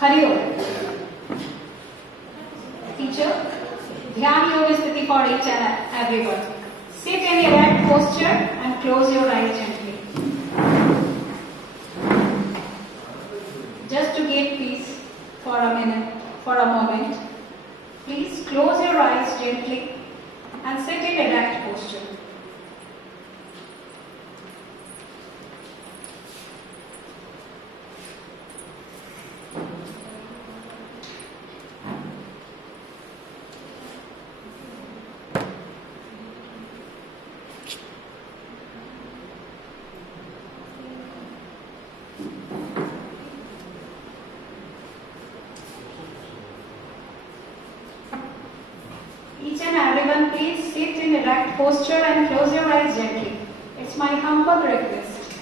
हरिओम टीचर ध्यान योग स्थिति for each and everyone. Sit in erect posture and close your eyes gently. Just to get peace for a minute, for a moment. Please close your eyes gently and sit in erect posture. Each and everyone, please sit in erect posture and close your eyes gently. It's my humble request.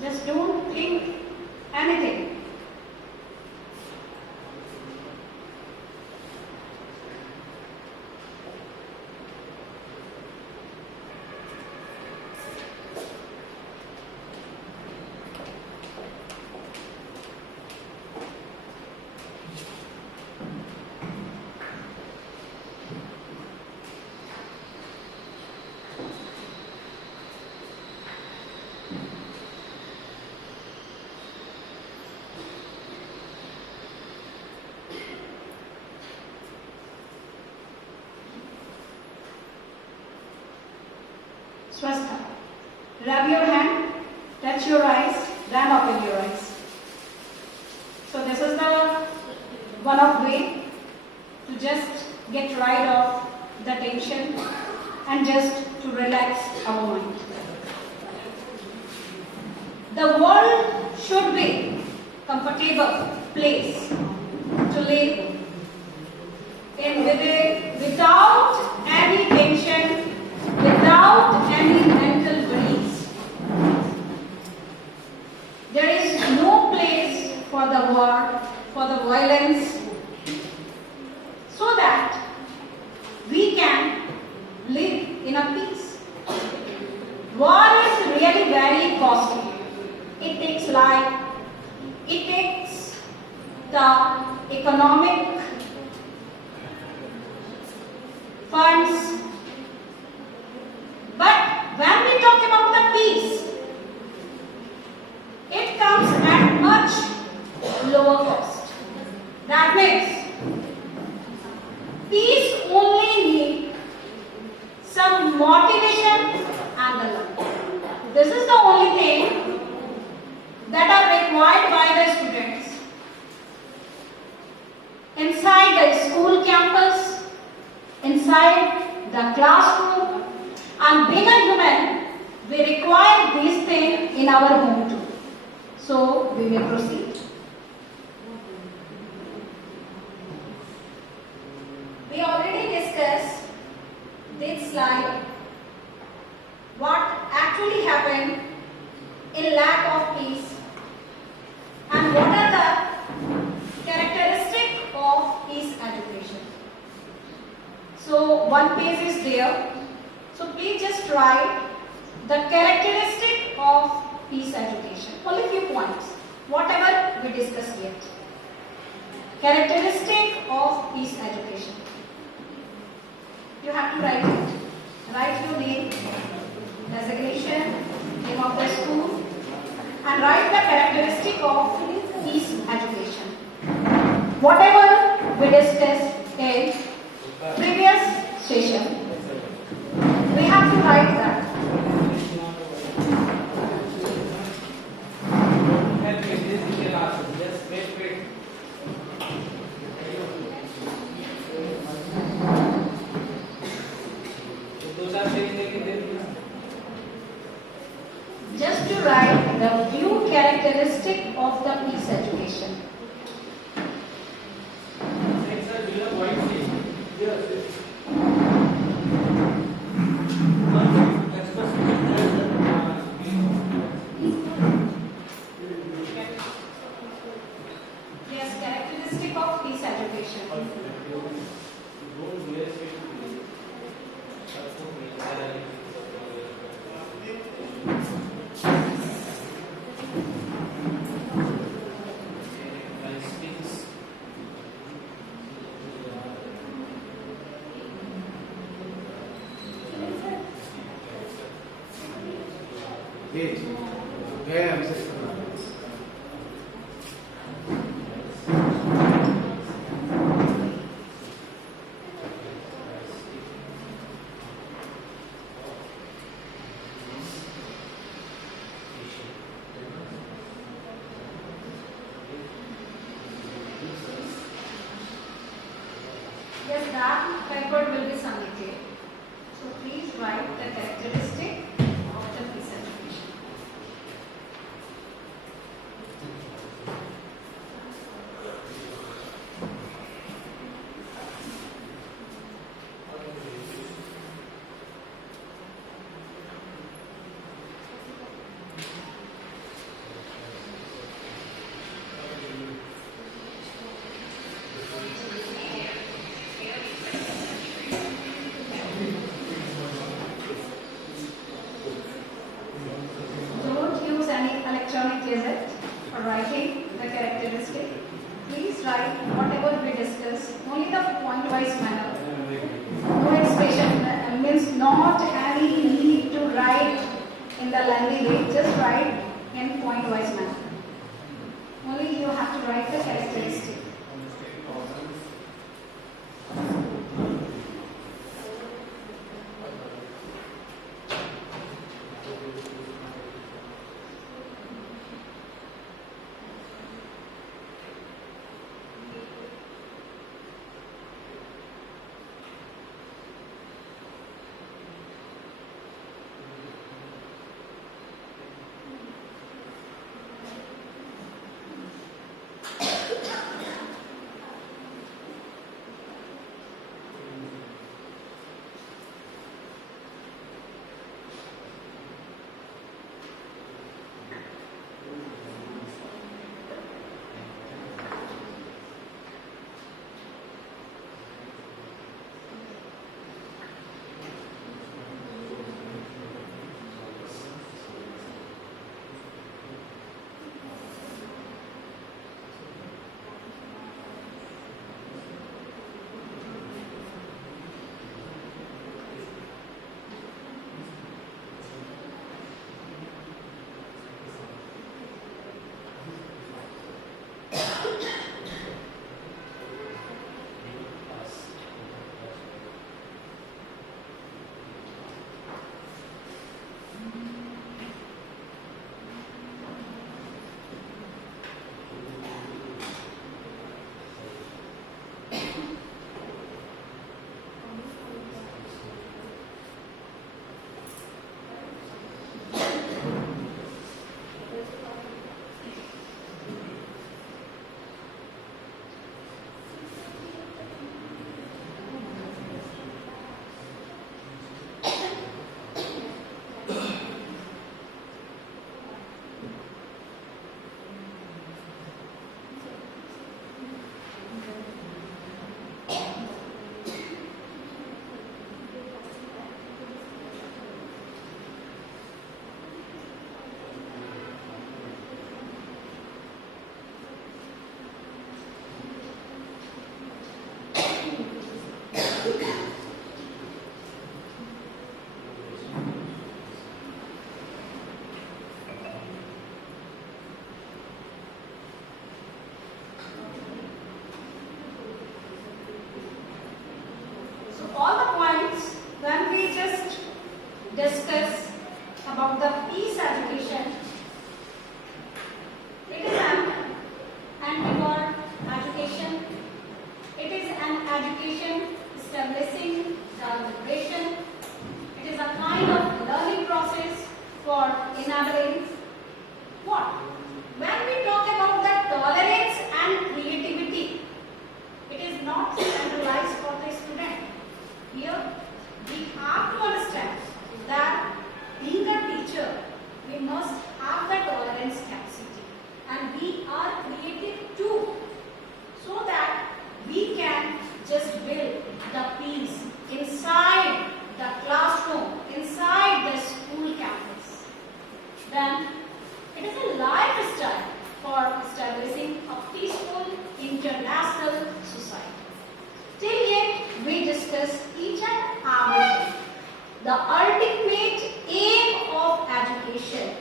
Just don't think anything. Swastha. Rub your hand, touch your eyes, then open your eyes. So this is the one of way to just get rid of the tension and just to relax our mind. The world should be comfortable place to live in without any tension, without any mental worries. There is no place for the war, for the violence, so that we can live in a peace. War is really very costly. It takes life, it takes the economic funds. But when we talk about the peace, it comes at much lower cost. That means peace only needs some motivation and the love. This is the only thing that are required by the students. Inside the school campus, inside the classroom, and being a human, we require these things in our home too. So we will proceed. We already discussed this slide, what actually happened in lack of peace and what are the characteristics of peace education. So one page is there. So please just write the characteristic of peace education. Only few points, whatever we discussed yet. Characteristic of peace education. You have to write it. Write your name, designation, name of the school, and write the characteristic of peace education. Whatever we discussed in previous session, we have to write that. Just to write the few characteristics of the peace education. Yes, characteristic of peace education. Yes, that record will be submitted. So please write the characteristic of the peace education. Don't use any electronic gadget for writing the characteristic. Please write whatever we discuss, only the point-wise manner. No expression means not any need to write in the lengthy way, just write in point-wise manner. Only you have to write the characteristic. discuss about the peace education. It is an anti-war education. It is an education establishing the liberation. It is a kind of learning process for enabling what? When we talk about the tolerance and creativity, it is not centralized for the student. Here, we have to understand that being a teacher, we must have the tolerance capacity, and we are creative too, so that we can just build the peace inside the classroom, inside the school campus. Then, it is a lifestyle for establishing a peaceful international society. Till yet, we discuss each and everything. The ultimate aim of education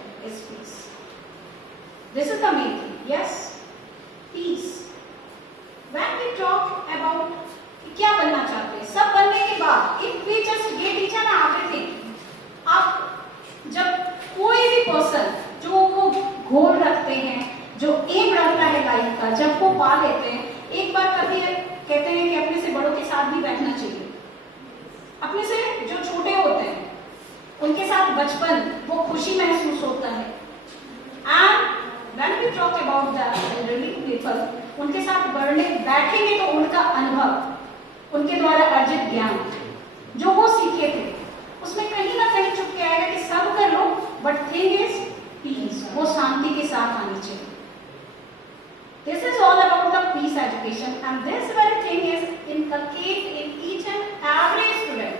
का जब वो पा लेते हैं, एक बार कभी कहते हैं कि अपने से बड़ों के साथ भी बैठना चाहिए, अपने से जो छोटे होते हैं उनके साथ बचपन वो खुशी महसूस होता है। And when we talk about the elderly people, उनके साथ बैठेंगे तो उनका अनुभव, उनके द्वारा अर्जित ज्ञान जो वो सीखे थे उसमें कहीं ना कहीं चुप के आएगा कि सब कर लो, बट थिंग इज पीस, वो शांति के साथ आनी चाहिए। This is all about the peace education, and this very thing is inculcated in each and every student,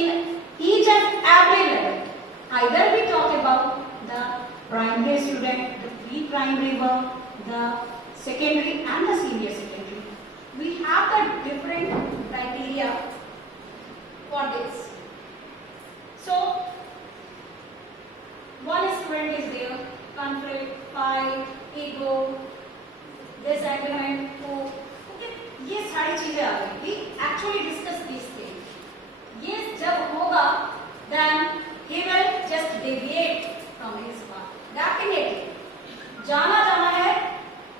in each and every level. Either we talk about the primary student, the pre-primary one, the secondary and the senior secondary. We have the different criteria for this. So, one student is there, conflict, fight, ego, disagreement, okay, ये सारी चीजें आ गई। We actually discuss these things. ये जब होगा, then he will just deviate from his path. Definitely, जाना है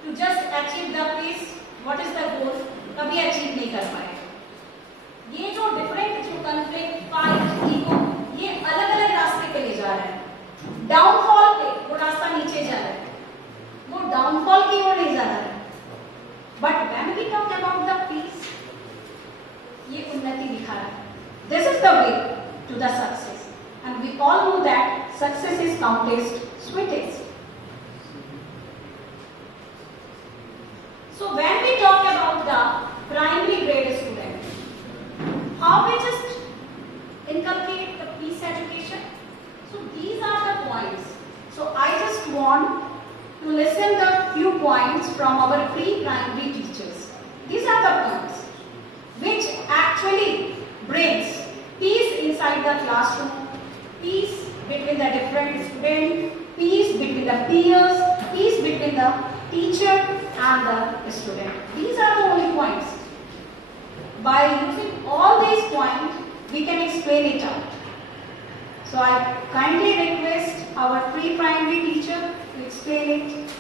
to just achieve the peace. What is the goal? कभी achieve नहीं कर पाएगा। ये जो different जो conflict, fight, ego, ये अलग-अलग रास्ते पे ले जा रहा है। डाउनफॉल पे वो रास्ता नीचे जा रहा है, वो डाउनफॉल की ओर ले जा रहा है। But when we talk about the peace, ये उन्नति दिखा रहा है। This is the way to the success, and we all know that success is contest sweetest. So when we talk about the primary grade student, how we just inculcate the peace education? So these are the points. So I just want to listen the few points from our pre-primary teachers. These are the points which actually brings peace inside the classroom, peace between the different students, peace between the peers, peace between the teacher and the student. These are the only points. By using all these points, we can explain it out. So I kindly request our pre-primary teacher to explain it.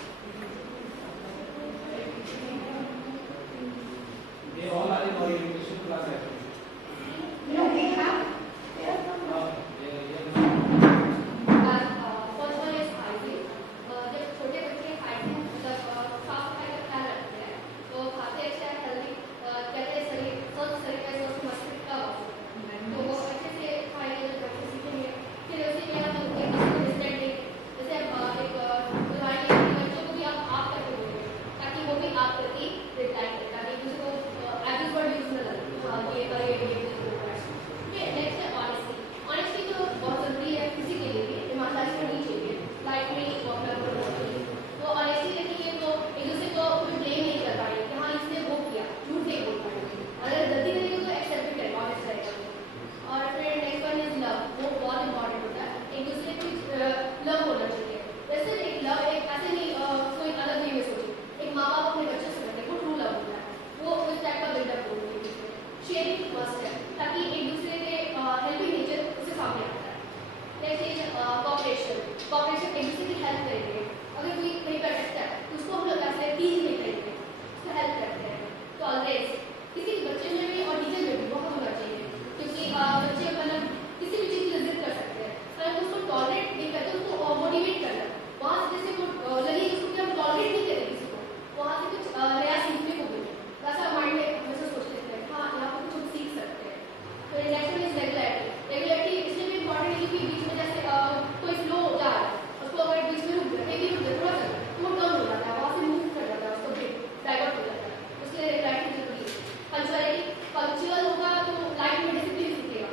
They all are in orientation class actually. No, they have. Cooperation एक दूसरे की हेल्प करेंगे। अगर कोई कहीं पर अटकता है तो उसको हम लोग ऐसे टीच नहीं करेंगे, उसको हेल्प करते हैं। टॉलरेंस किसी भी बच्चे में भी और टीचर में भी बहुत होना चाहिए, क्योंकि बच्चे मतलब किसी भी चीज़ की जिद कर सकते हैं। अगर उसको टॉलरेट नहीं करते उसको मोटिवेट करना, वहाँ से जैसे वो लगे उसको कि हम टॉलरेट नहीं करें किसी को, वहाँ से कुछ नया सीखने को मिले, वैसा माइंड में हमेशा सोच लेते हैं हाँ यहाँ पर कुछ हम सीख सकते हैं। तो next one is regularity. Regularity इसलिए भी इम्पॉर्टेंट है क्योंकि बीच में जैसे कोई फ्लो जा रहा है उसको अगर बीच में रुक गया एक रुक गया थोड़ा सा तो वो टर्न हो जाता है, वहाँ से मूव कर जाता है, उसको डाइवर्ट हो जाता है, उसके लिए रेगुलरिटी जरूरी है। पंक्चुअलिटी, पंक्चुअल होगा तो लाइफ में डिसिप्लिन सीखेगा,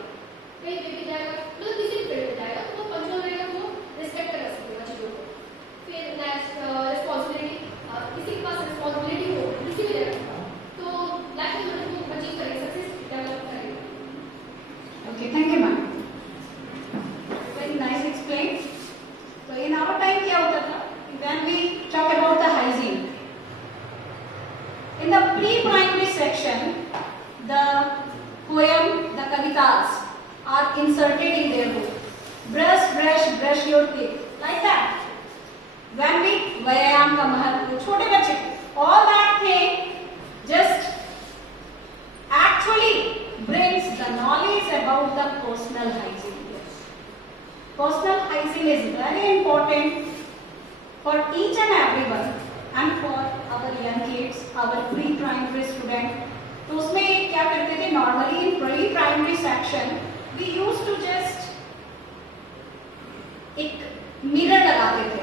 कहीं पे भी जाएगा मतलब किसी भी फील्ड में जाएगा तो वो पंक्चुअल रहेगा तो वो रिस्पेक्ट कर सकेगा चीज़ों को। फिर नेक्स्ट रिस्पॉन्सिबिलिटी, किसी के पास रिस्पॉन्सिबिलिटी हो किसी भी लेवल तो लाइफ में मतलब वो अचीव करेंगे, सक्सेस डेवलप करेंगे। Okay, thank you, ma'am. Very nice explained. So in our time क्या होता था? When we talk about the hygiene, in the pre-primary section, the poem, the kavitas are inserted in their book. Brush, brush, brush your teeth, like that. When we व्यायाम का महत्व छोटे बच्चे को all that thing just actually brings the knowledge about the personal hygiene. Yes. Personal hygiene is very important for each and everyone and for our young kids, our pre-primary student. तो उसमें क्या करते थे normally in pre primary section we use to just एक mirror लगाते थे,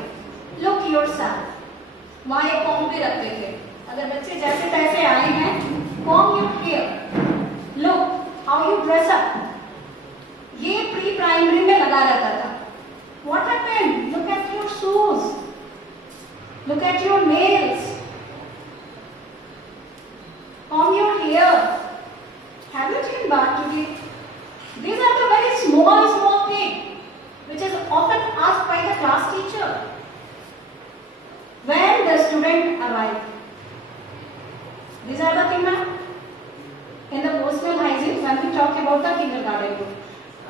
look yourself, वहां एक कॉम भी रखते थे, अगर बच्चे जैसे तैसे आए हैं comb your hair, look how you dress up, ये प्री प्राइमरी में लगा रहता था. What happened, look at your shoes, look at your nails, comb your hair, have you taken bath today? These are the very small things which is often asked by the class teacher when the student arrive. These are the things in the personal hygiene when we talk about the kindergarten group.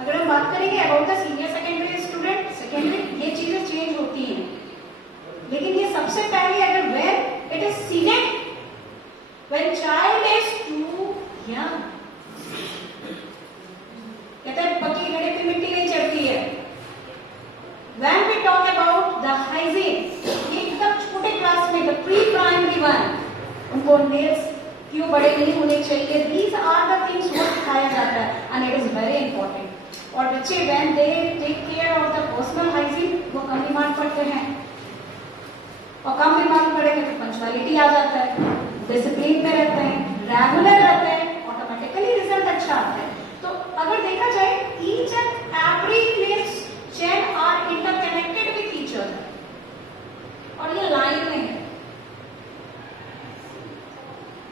अगर हम बात करेंगे about the senior secondary student, secondary ये चीजें चेंज होती हैं, लेकिन ये सबसे पहले अगर when it is seated, when child is too young, कहते हैं पकी घड़े पे मिट्टी नहीं चढ़ती है. When we talk about the hygiene, ये एकदम छोटे क्लास में the pre-primary one, उनको nails क्यों बड़े नहीं होने चाहिए, these are the things वो सिखाया जाता है and it is very important. और बच्चे when they take care of the personal hygiene वो कम बीमार पड़ते हैं, और कम बीमारी पड़ेंगे तो पंचुअलिटी आ जाता है, डिसिप्लिन में रहते हैं, रेगुलर रहते हैं, ऑटोमेटिकली रिजल्ट अच्छा आता है. तो अगर देखा जाए each and every means chain are interconnected with each other, और ये लाइन में है.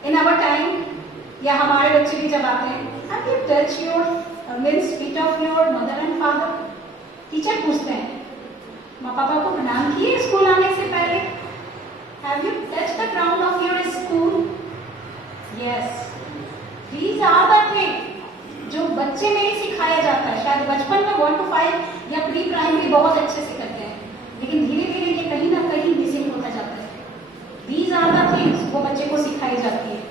इन आवर टाइम या हमारे बच्चे भी जब आते हैं, have you touch your means feet of your mother and father, teacher पूछते हैं माँ पापा को प्रणाम किए स्कूल आने से पहले, have you touched the ground of your school? Yes. These are the things जो बच्चे में ही सिखाया जाता है. शायद बचपन में 1 to 5 या प्री प्राइमरी बहुत अच्छे से करते हैं, लेकिन धीरे धीरे ये कहीं ना कहीं मिसिंग होता जाता है. These are the things वो बच्चे को सिखाई जाती है.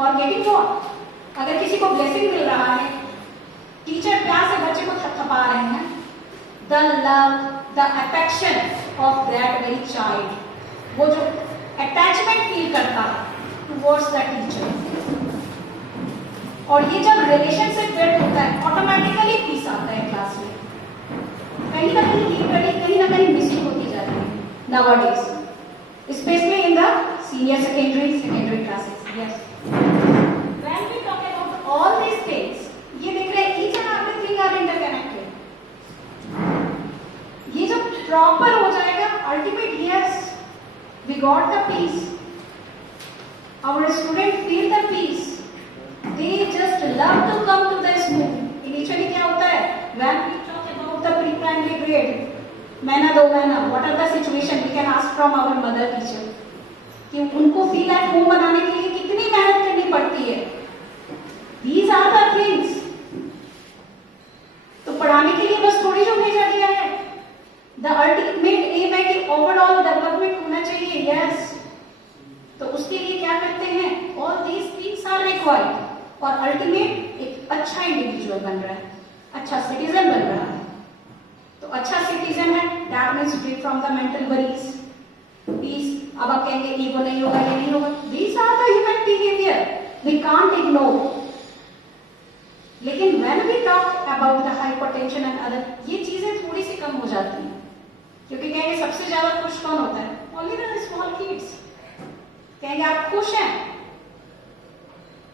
Forgetting what? अगर किसी को ब्लेसिंग मिल रहा है, टीचर प्यार से बच्चे को थपथपा रहे हैं, the love, the affection of that very child, वो जो अटैचमेंट फील करता है टुवर्ड्स द टीचर, और ये जब रिलेशनशिप बिल्ड होता है ऑटोमेटिकली पीस आता है क्लास में. कहीं ना कहीं मिसिंग होती जा रही है nowadays, specially in the senior secondary classes. Yes, when we talk about all these things, ये देख रहे हैं each and everything are interconnected. ये जब प्रॉपर हो जाएगा ultimate, yes we got the peace, our students feel the peace, they just love to come to the school. Initially क्या होता है when we talk about the pre-primary grade, महीना 2 महीना, what are the situation we can ask from our mother teacher कि उनको feel at home बनाने के लिए कितनी मेहनत करनी पड़ती है. These are the things. तो पढ़ाने के लिए बस थोड़ी जो भेजा गया है, The ultimate aim है कि ओवरऑल डेवलपमेंट होना चाहिए. यस, तो उसके लिए क्या करते हैं, all these things are required, और अल्टीमेट एक अच्छा इंडिविजुअल बन रहा है, अच्छा सिटीजन बन रहा है. तो अच्छा सिटीजन है that means free from the mental worries, peace. अब आप कहेंगे ईगो नहीं होगा, ये नहीं होगा, these are the human behaviour, we can't ignore. लेकिन when we talk about the hypertension and other, ये चीजें थोड़ी सी कम हो जाती हैं, क्योंकि कहेंगे सबसे ज्यादा खुश कौन होता है, ओनली द स्मॉल किड्स. कहेंगे आप खुश हैं,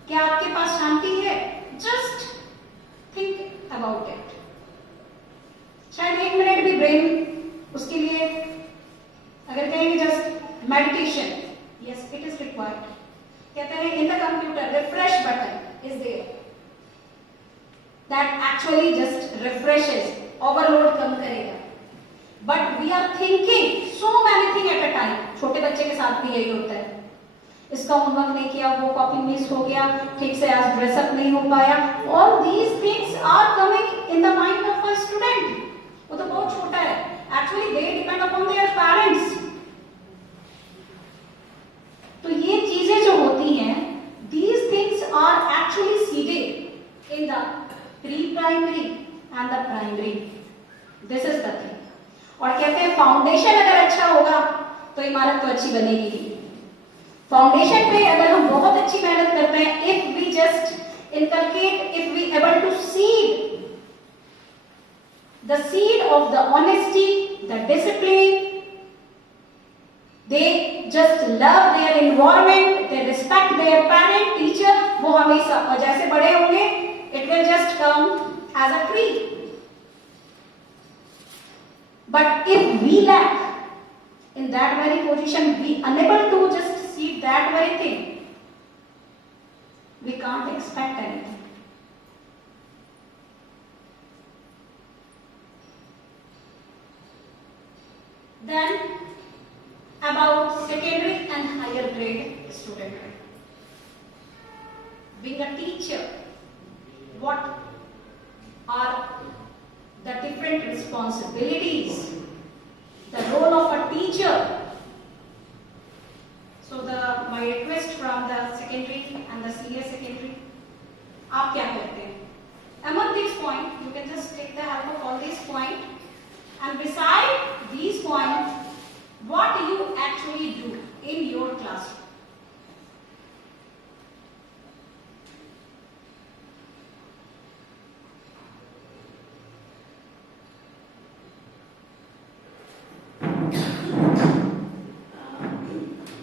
क्या आपके पास शांति है, जस्ट थिंक अबाउट इट. शायद 1 मिनट भी ब्रेन उसके लिए, अगर कहेंगे just meditation, yes it is required. कहते हैं in the computer refresh button is there that actually just refreshes, overload कम करेगा. But we are thinking so many thing at a time. छोटे बच्चे के साथ भी यही होता है, इसका होमवर्क नहीं किया, वो कॉपी मिस हो गया, ठीक से आज ड्रेसअप नहीं हो पाया. All these things are coming in the mind of a student. वो तो बहुत छोटा है, actually they depend upon their parents. तो ये चीजें जो होती हैं, these things are actually seated in the pre-primary and the primary. This is the thing. और कहते हैं फाउंडेशन अगर अच्छा होगा तो इमारत तो अच्छी बनेगी ही। फाउंडेशन पे अगर हम बहुत अच्छी मेहनत करते हैं, if we just inculcate, if we able to seed the seed of the honesty, the discipline, they just love their environment, they respect their parent, teacher, वो हमेशा और जैसे बड़े होंगे, it will just come as a tree. But if we lack in that very position, we unable to just see that very thing, we can't expect anything. Then about secondary and higher grade student. Being a teacher, what are the different responsibilities, the role of a teacher? So my request from the secondary and the senior secondary, आप क्या करते हैं? Among these points, you can just take the help of all these points, and beside these points, what you actually do in your classroom.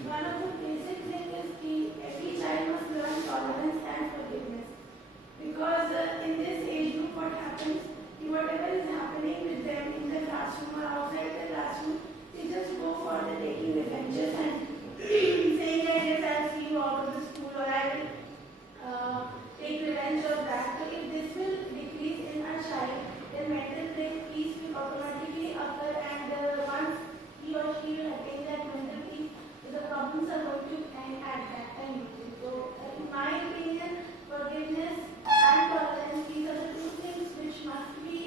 One of the basic things is that every child must learn tolerance and forgiveness. Because in this age group, what happens, whatever is happening with them in the classroom or outside the classroom, they just go for the taking revenges and saying that yes, I'll see you out of the school or I will take revenge of that. So if this will decrease in a child, then mental peace will automatically occur, and once he or she will attain that mental peace, the problems are going to end at that time. So in my opinion, forgiveness and tolerance, these are the two things which must be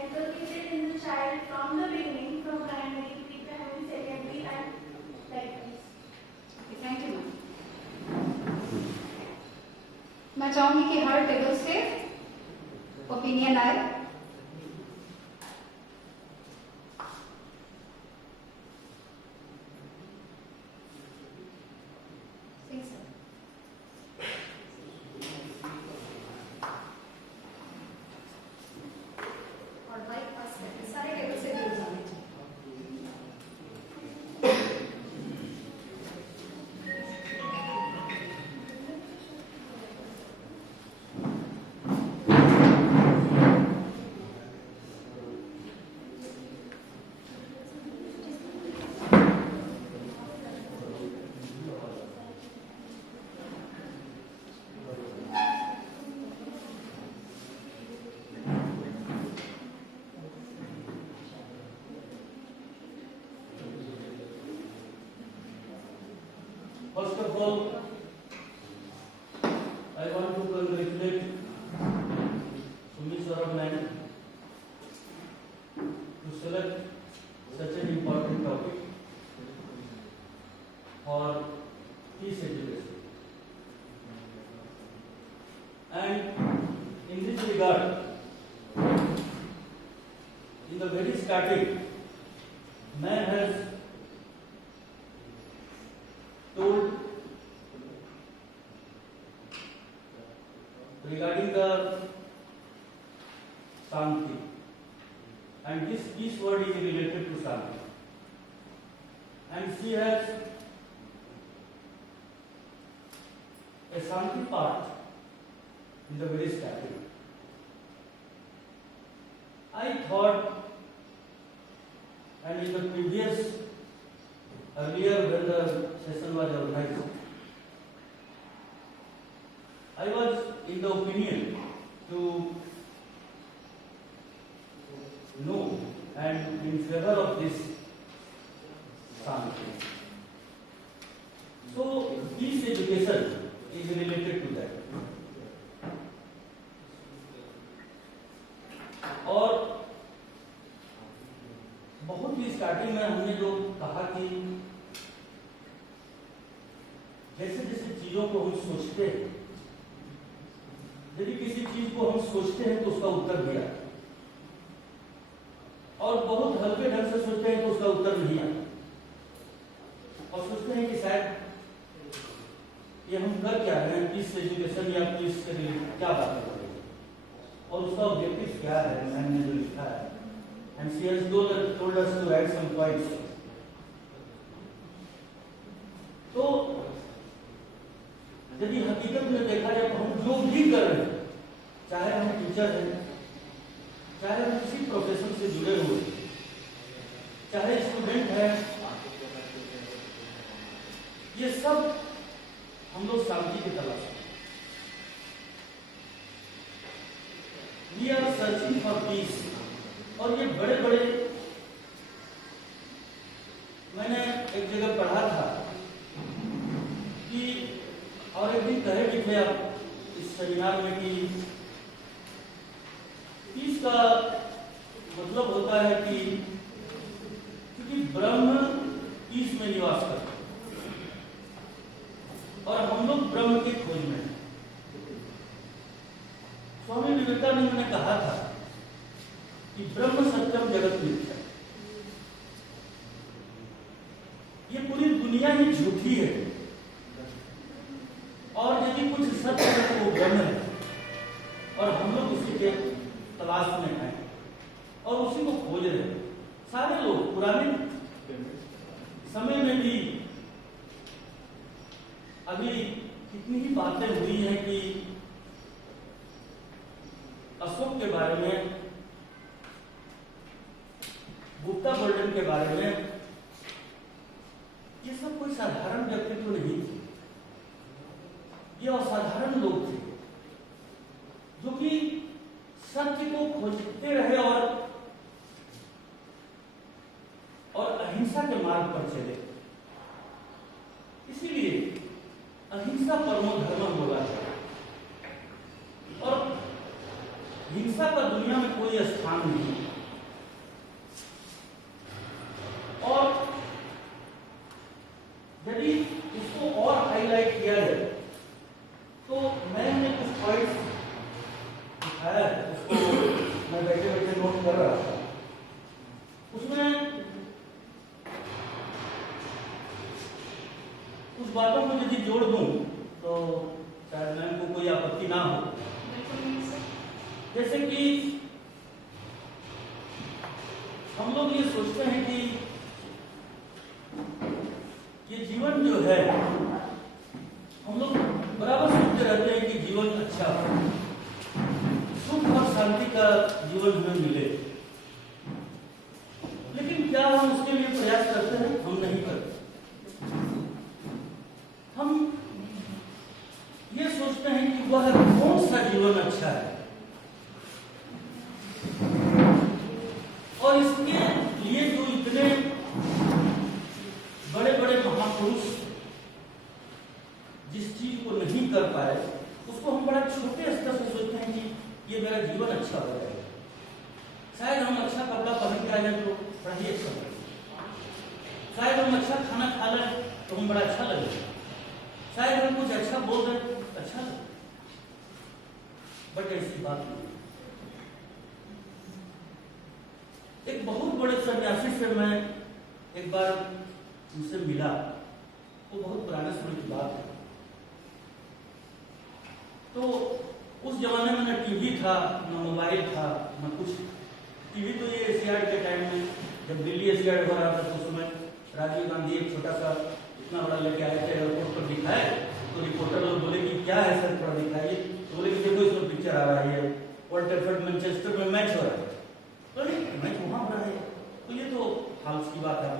inculcated in the child from the beginning, from primary to pre-primary, secondary, and like this. Okay, thank you, ma'am. मैं चाहूंगी कि हर टेबल से ओपिनियन आए। और भाई पास करके सारे टेबल से दूर जाने चाहिए। First of all, I want to congratulate Sumi Saramman to select such an important topic for peace education. And in this regard, in the very starting, man has told regarding the Shanti, and this word is related to Shanti, and she has a Shanti part in the very starting. I thought, and in the previous earlier when the session was organized, I was in the opinion to know and in favor of this Shanti. So peace education is related to that. और बहुत ही स्टार्टिंग में हमने जो कहा कि सोचते हैं। यदि किसी चीज को हम सोचते हैं तो उसका उत्तर भी आता है, और बहुत हल्के ढंग से सोचते हैं तो उसका उत्तर नहीं आता, और सोचते हैं कि शायद ये हम कर क्या रहे हैं, पीस एजुकेशन या पीस के लिए क्या बातें कर रहे हैं, और उसका ऑब्जेक्टिव क्या है। मैंने जो लिखा है, and she has told us to write some points. तो यदि हकीकत में देखा जाए तो हम जो भी कर रहे हैं, चाहे हम टीचर हैं, चाहे हम किसी प्रोफेशन से जुड़े हुए, चाहे स्टूडेंट हैं, ये सब हम लोग शांति की तलाश में। We are searching for peace. और ये बड़े बड़े, मैंने एक जगह पढ़ा था कि, और एक दिन कहे भी थे आप इस सेमिनार में, कि पीस का मतलब होता है कि क्योंकि ब्रह्म पीस में निवास करते हैं और हम लोग ब्रह्म की खोज में हैं। स्वामी विवेकानंद ने कहा था कि ब्रह्म सत्यम जगत मिथ्या। ये पूरी दुनिया ही झूठी है, और यदि कुछ सत्य है तो वो ब्रह्म है, और हम लोग उसी के तलाश में हैं और उसी को खोज रहे हैं। सारे लोग पुराने समय में भी, अभी कितनी ही बातें हुई हैं कि अशोक के बारे में, गुप्ता गोल्डन के बारे में, ये सब कोई साधारण व्यक्तित्व नहीं थे, ये असाधारण लोग थे जो कि सत्य को खोजते रहे और अहिंसा के मार्ग पर चले। इसीलिए अहिंसा परमो धर्मः बोला है, और हिंसा का दुनिया में कोई स्थान नहीं है। और यदि इसको और हाईलाइट किया जाए तो मैंने कुछ पॉइंट्स दिखाया है, उसको मैं बैठे बैठे नोट कर रहा था। उसमें उस बातों को यदि जोड़ दूं तो शायद मैम को कोई आपत्ति ना हो। जैसे कि हम लोग ये सोचते हैं कि ये जीवन जो है, हम लोग बराबर सोचते रहते हैं कि जीवन अच्छा हो, सुख और शांति का जीवन हमें मिले, लेकिन क्या हम उसके लिए प्रयास करते हैं? हम नहीं करते। हम ये सोचते हैं कि वह कौन सा जीवन अच्छा है, और इसके लिए जो इतने बड़े बड़े महापुरुष जिस चीज को नहीं कर पाए, उसको हम बड़ा छोटे स्तर से सोचते हैं कि ये मेरा जीवन अच्छा हो जाएगा। शायद हम अच्छा कपड़ा पहन के आ जाए तो बड़ा ही अच्छा लगेगा, शायद हम अच्छा खाना खा लें तो हम बड़ा अच्छा लगेगा, शायद हम कुछ अच्छा बोल रहे अच्छा लगेगा, बट ऐसी बात नहीं। एक बहुत बड़े सन्यासी से मैं एक बार उनसे मिला, वो बहुत पुराने समय की बात है। तो उस जमाने में न टीवी था, न मोबाइल था, न कुछ। टीवी तो ये एशियाड के टाइम में, जब दिल्ली एशियाड हो रहा था तो उस समय राजीव गांधी एक छोटा सा इतना बड़ा लेके आए थे, एयरपोर्ट पर दिखाए तो रिपोर्टर लोग बोले कि क्या है सर, थोड़ा दिखाइए। तो बोले कि देखो इसमें पिक्चर आ रहा है, ओल्ड ट्रैफर्ड मैनचेस्टर में मैच हो रहा है। तो मैच वहां हो रहा है, तो ये तो हाल की बात है।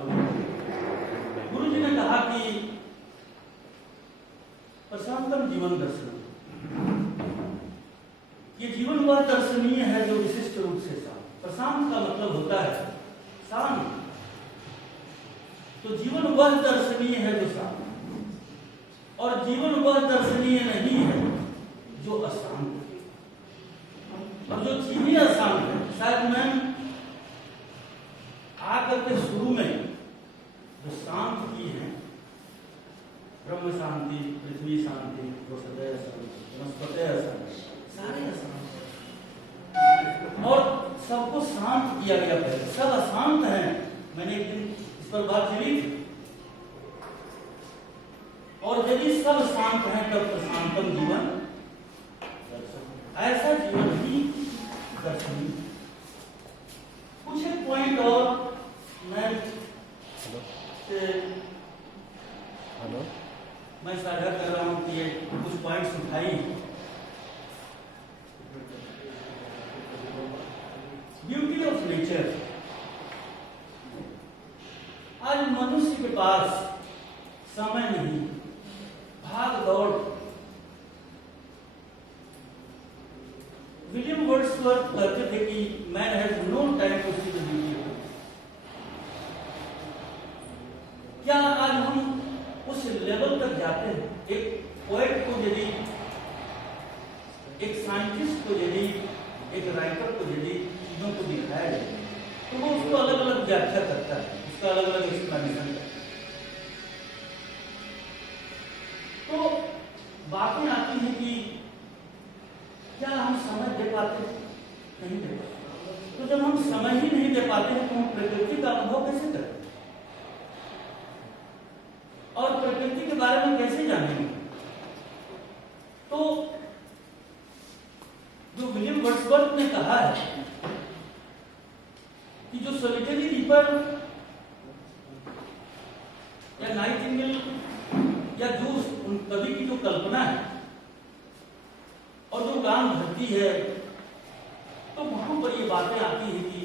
गुरु जी ने कहा कि प्रशांतम जीवन दर्शन, ये जीवन वह दर्शनीय है जो विशिष्ट रूप से शांत। प्रशांत का मतलब होता है शांत, तो जीवन वह दर्शनीय है जो शांत, और जीवन वह दर्शनीय नहीं है जो अशांत है। और जो चीजें अशांत है, शायद मैं आकर के शुरू में जो शांत की है, ब्रह्म शांति, पृथ्वी शांति, वो सदैव किया गया पहले, सब अशांत हैं। मैंने एक दिन इस पर बात करी थी। और यदि सब शांत हैं तब प्रशांतम जीवन ऐसा जीवन ही दर्शनीय। कुछ एक पॉइंट और मैं साझा कर रहा हूं कि ये कुछ पॉइंट्स उठाई। Beauty of nature. आज मनुष्य के पास समय नहीं, भाग दौड़। विलियम वर्ड्सवर्थ कहते थे कि man has no time to see the beauty. क्या आज हम उस लेवल तक जाते हैं? एक पोएट को यदि, एक साइंटिस्ट को यदि, एक राइटर को यदि चीजों को दिखाया जाए तो वो उसको अलग अलग व्याख्या करता है, उसका अलग अलग एक्सप्लेनेशन करता है। तो बातें आती हैं कि क्या हम समय दे पाते हैं? नहीं दे पाते। तो जब हम समय ही नहीं दे पाते हैं तो हम प्रकृति का अनुभव कैसे करें और प्रकृति के बारे में कैसे जानेंगे? तो जो विलियम वर्ड्सवर्थ ने कहा है कि जो सोलिटरी रीपर या नाइटिंगेल या जो उन कवि की जो कल्पना है और जो गान भरती है, तो वहां पर ये बातें आती है कि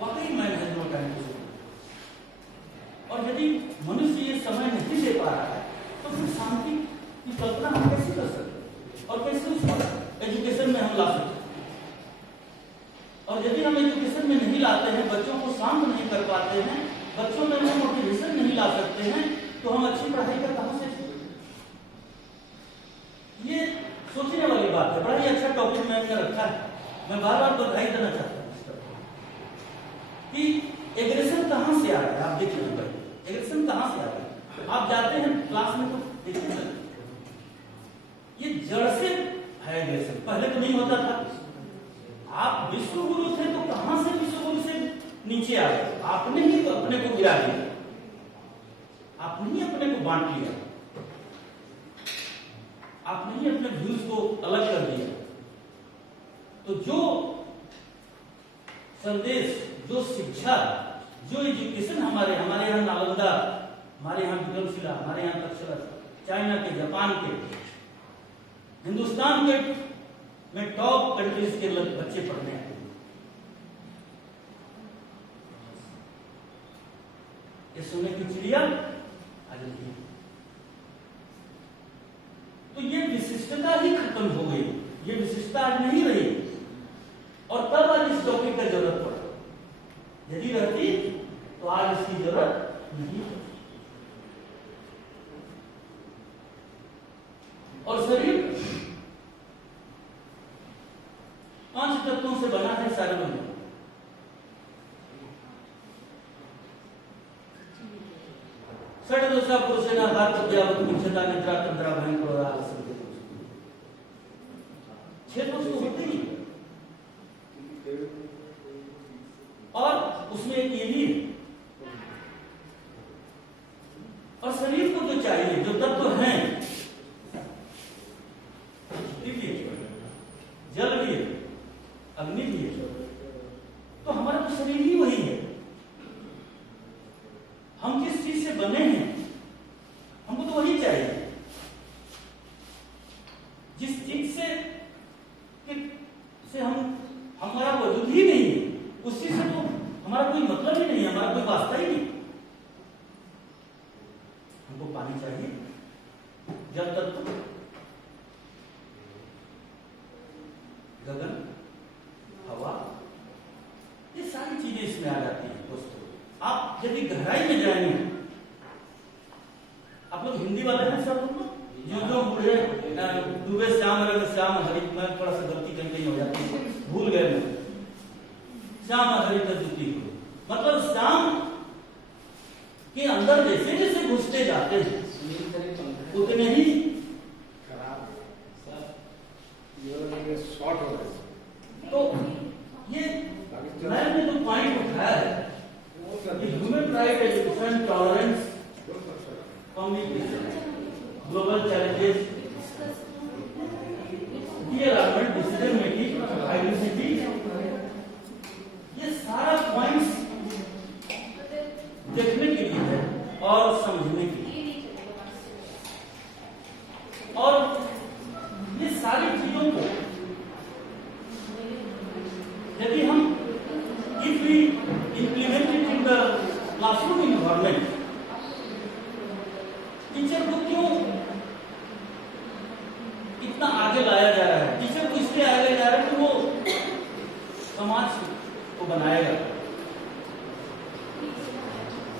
वाकई man has no time to. और यदि मनुष्य ये समय नहीं दे पा रहा है तो फिर शांति की कल्पना हम कैसे कर सकते और कैसे उसको एजुकेशन में हम ला सकते? और यदि हम एजुकेशन में नहीं लाते हैं, बच्चों को शांत नहीं कर पाते हैं, बच्चों में वो मोटिवेशन नहीं ला सकते हैं, तो हम अच्छी पढ़ाई का कहां से? ये सोचने वाली बात है। बड़ा ही अच्छा टॉपिक मैंने रखा है। मैं बार बार बधाई देना चाहता हूं कि एग्रेशन कहां से आ रहा है। आप देखिए भाई, एग्रेशन कहां से आ रहा है? आप जाते हैं क्लास में तो देखिए ये जड़ से है एग्रेशन। पहले तो नहीं होता था। आप विश्व गुरु थे तो कहां से विश्व गुरु से नीचे आ गए? आपने ही तो अपने को गिरा दिया, आपने ही अपने को बांट लिया, आपने ही अपने व्यूज को अलग कर दिया। तो जो संदेश, जो शिक्षा, जो एजुकेशन हमारे यहाँ नालंदा, हमारे यहाँ विक्रमशिला, हमारे यहाँ तक्षशिला, चाइना के, जापान के, हिंदुस्तान के में टॉप कंट्रीज के बच्चे पढ़ने आते हैं। ये सोने की चिड़िया आज नहीं। तो ये विशिष्टता ही खत्म हो गई, ये विशिष्टता आज नहीं रही। और तब आज इस टॉपिक का जरूरत पड़ा। यदि रहती तो आज इसकी जरूरत नहीं होती। और शरीर 5 तत्वों से बना है सारे में। षड्दोषा पुरुषेण हाथ अध्यावत मुख्यता निद्रा तंद्रा भयंकर आलस्य। 6 दोष तो होते ही, और उसमें एक ये भी है। और शरीर को जो चाहिए, जो तत्व हैं, जल भी है, अग्नि भी है, तो हमारा तो शरीर ही वही है। हम किस चीज से बने हैं, हमको तो वही चाहिए। जिस चीज से हमारा वजूद ही नहीं है, उस चीज से तो हमारा कोई मतलब ही नहीं है, हमारा कोई वास्ता ही नहीं। हमको पानी चाहिए, जल तत्व, गगन, हवा, ये सारी चीजें इसमें आ जाती हैं दोस्तों। आप यदि गहराई में जाएंगे, आप लोग हिंदी वाले हैं सब लोग, जो बूढ़े डूबे श्याम रंग श्याम हरि, मैं थोड़ा सा गलती कहीं हो जाती है, भूल गए मैं, श्याम हरि जुटी हो, मतलब श्याम के अंदर जैसे जैसे घुसते जाते हैं उतने ही शॉर्ट हो रहा है। तो ये communication, global challenges, development, decision making, identity, ये सारा पॉइंट्स देखने के लिए है और समझने के लिए, और ये सारी चीजों को यदि हम if we implement it in the classroom environment, teacher को क्यों इतना आगे लाया जा रहा है? टीचर को इसलिए आगे जा रहा है कि वो समाज को बनाएगा।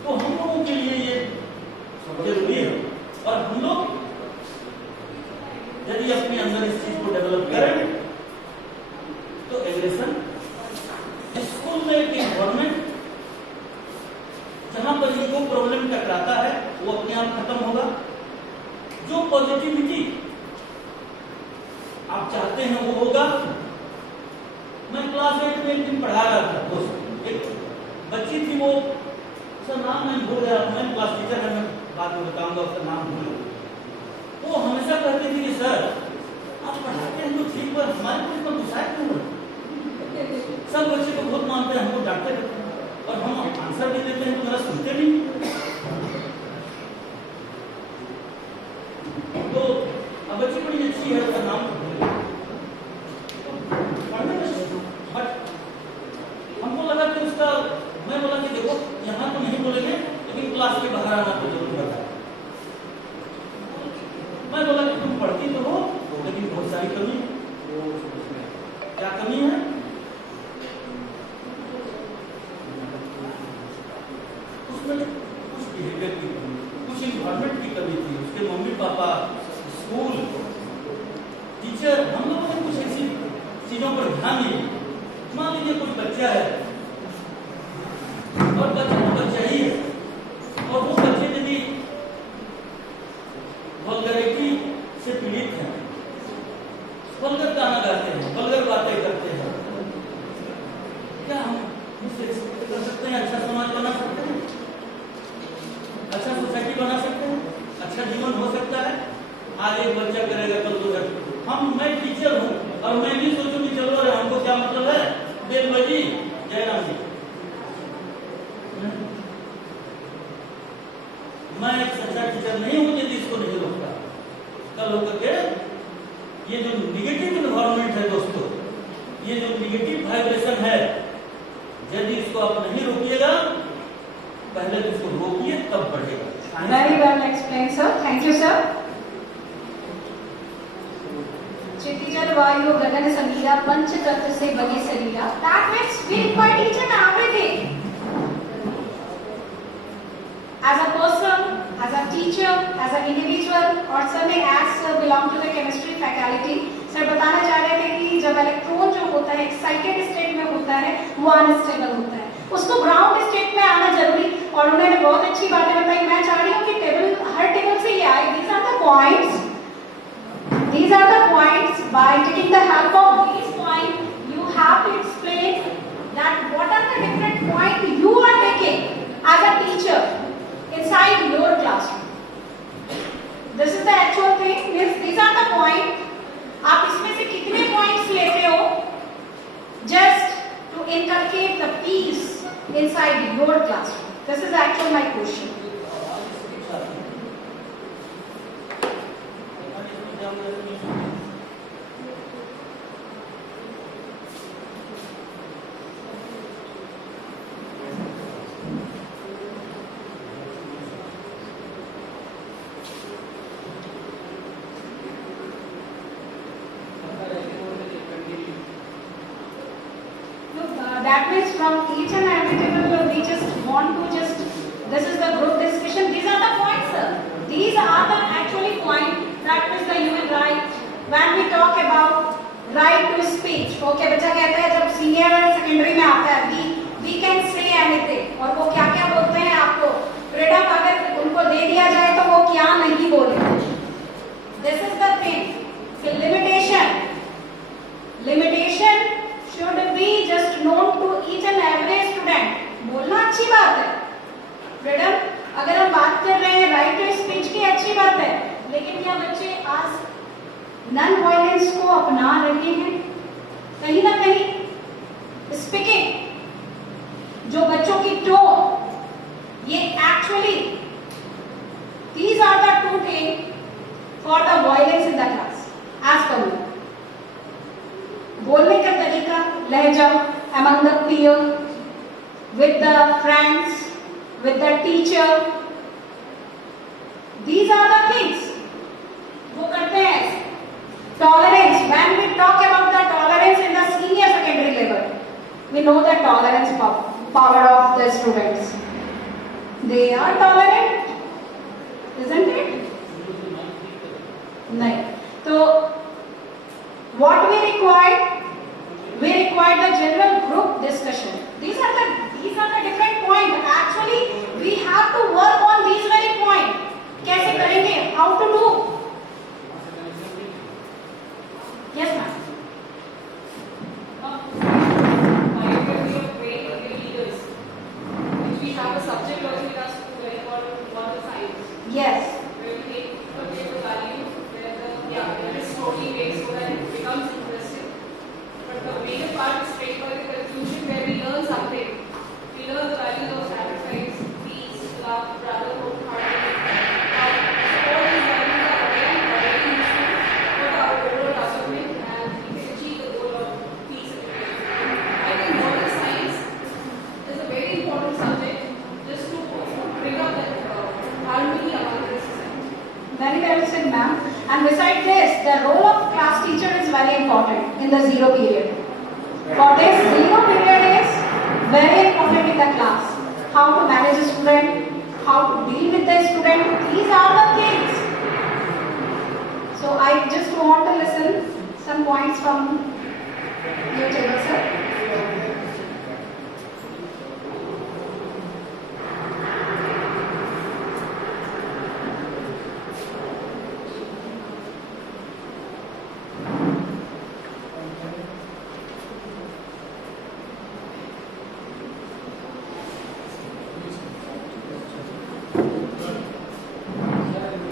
तो हम लोगों के लिए ये जरूरी है, और हम लोग यदि अपने अंदर इस चीज को डेवलप करें तो एग्रेशन स्कूल में एक एनवायरमेंट जहां पर ये कोई प्रॉब्लम टकराता है वो अपने आप खत्म होगा। जो पॉजिटिविटी आप चाहते हैं वो होगा। मैं क्लास 8 में एक दिन पढ़ा रहा था, दोस्त एक बच्ची थी, वो उसका नाम मैं भूल गया, मैं क्लास टीचर है, मैं बाद में बताऊंगा उसका नाम भूल। वो हमेशा कहती थी कि सर आप पढ़ाते हैं तो ठीक, पर हमारे को इतना गुस्सा क्यों हो? सब बच्चे को बहुत मानते हैं, हमको डांटते रहते हैं, और हम आंसर भी देते हैं तो मेरा सुनते नहीं। तो अब बच्ची बड़ी अच्छी है, उसका नाम पढ़ने में, बट हमको लगा कि उसका, मैं बोला कि देखो यहाँ तो नहीं बोलेंगे लेकिन क्लास के बाहर आना तो जरूर बता। मैं बोला कि तुम पढ़ती तो हो लेकिन बहुत सारी कमी है। क्या कमी है? उसमें कुछ बिहेवियर की कमी, कुछ इन्वायरमेंट की कमी थी। उसके मम्मी पापा, स्कूल, टीचर, हम लोगों ने कुछ ऐसी चीजों पर ध्यान नहीं। मान लीजिए कोई बच्चा है और बच्चा तो बच्चा ही है, और वो बच्चे यदि वल्गैरिटी से पीड़ित हैं, वल्गर गाना गाते हैं, वल्गर बातें करते हैं, क्या हम उससे कर सकते हैं? अच्छा समाज बना सकते हैं? अच्छा सोसाइटी बना सकते हैं? अच्छा जीवन हो सकता है? आज एक बच्चा करेगा, कल दूसरा। मैं टीचर हूं और मैं नहीं सोचूं कि चलो अरे हमको क्या मतलब है देव बजी जयराम जी। मैं एक सच्चा टीचर नहीं हूं यदि इसको नहीं रोकता। कल होकर के ये जो निगेटिव इन्वायरमेंट है दोस्तों, ये जो निगेटिव वाइब्रेशन है, यदि इसको आप नहीं रोकिएगा, पहले तो इसको रोकिए तब बढ़ेगा। Very well explained, sir. Thank you, sir. क्षितिजल वायु गगन समीरा पंच तत्व से बने शरीरा। That means we require each and everything. As a person, as a teacher, as an individual, और सर ने as belong to the chemistry faculty, sir बताना चाह रहे थे कि जब इलेक्ट्रॉन जो होता है एक्साइटेड स्टेट में होता है वो अनस्टेबल होता है, उसको ग्राउंड स्टेट में आना जरूरी। और उन्होंने बहुत अच्छी बातें बताई। मैं चाह रही हूँ कि टेबल, हर टेबल से ये आए। These are the points. These are the points. By taking the help of these points, you have to explain that what are the different points you are taking as a teacher inside your classroom. This is the actual thing. These are the points. आप इसमें से कितने points लेते हो just to inculcate the peace inside your classroom? This is actually my question. That means from each and every table we just want to just, this is the group discussion. These are the points, sir. These are the actually points that is the human right. When we talk about right to speech, okay, बच्चा कहता है जब सीनियर और सेकेंडरी में आता है we can say anything, और वो क्या क्या बोलते हैं आपको फ्रीडम अगर उनको दे दिया जाए तो वो क्या नहीं बोलेंगे। This is the thing. So limitation should be just known to each and every student. बोलना अच्छी बात है, फ्रीडम। अगर हम बात कर रहे हैं राइट टू स्पीच की, अच्छी बात है, लेकिन क्या बच्चे आज नॉन वायलेंस को अपना रहे हैं? कहीं ना कहीं स्पीकिंग, जो बच्चों की टोन, ये actually these are the two things for the violence in the class as per me. बोलने का तरीका, लहजा among the peer, with the friends, with the teacher, these are the things वो करते हैं. Tolerance, when we talk about the tolerance in the senior secondary level, we know the tolerance power of the students. They are tolerant, isn't it? नहीं. तो what we require the general group discussion. These are the different points. Actually, we have to work on these very points. कैसे करेंगे? How to do? Yes, ma'am. Biography of great Indian leaders, which we have a subject also in our school where called Water Science, Yes. where we take the value, where the story makes so that it becomes interesting. But the major part is straight by the conclusion where we learn something. We learn the values of sacrifice, peace, love, brotherhood, harmony. All these values are very useful for our overall development and we can achieve the goal of peace and unity. I think water science is a very important subject just to bring up that harmony among the society. Very well said, ma'am. And besides this, the role of class teacher is very important in the zero period. For this, zero period is very important in the class. How to manage a student, how to deal with the student, these are the things. So I just want to listen some points from your table, sir.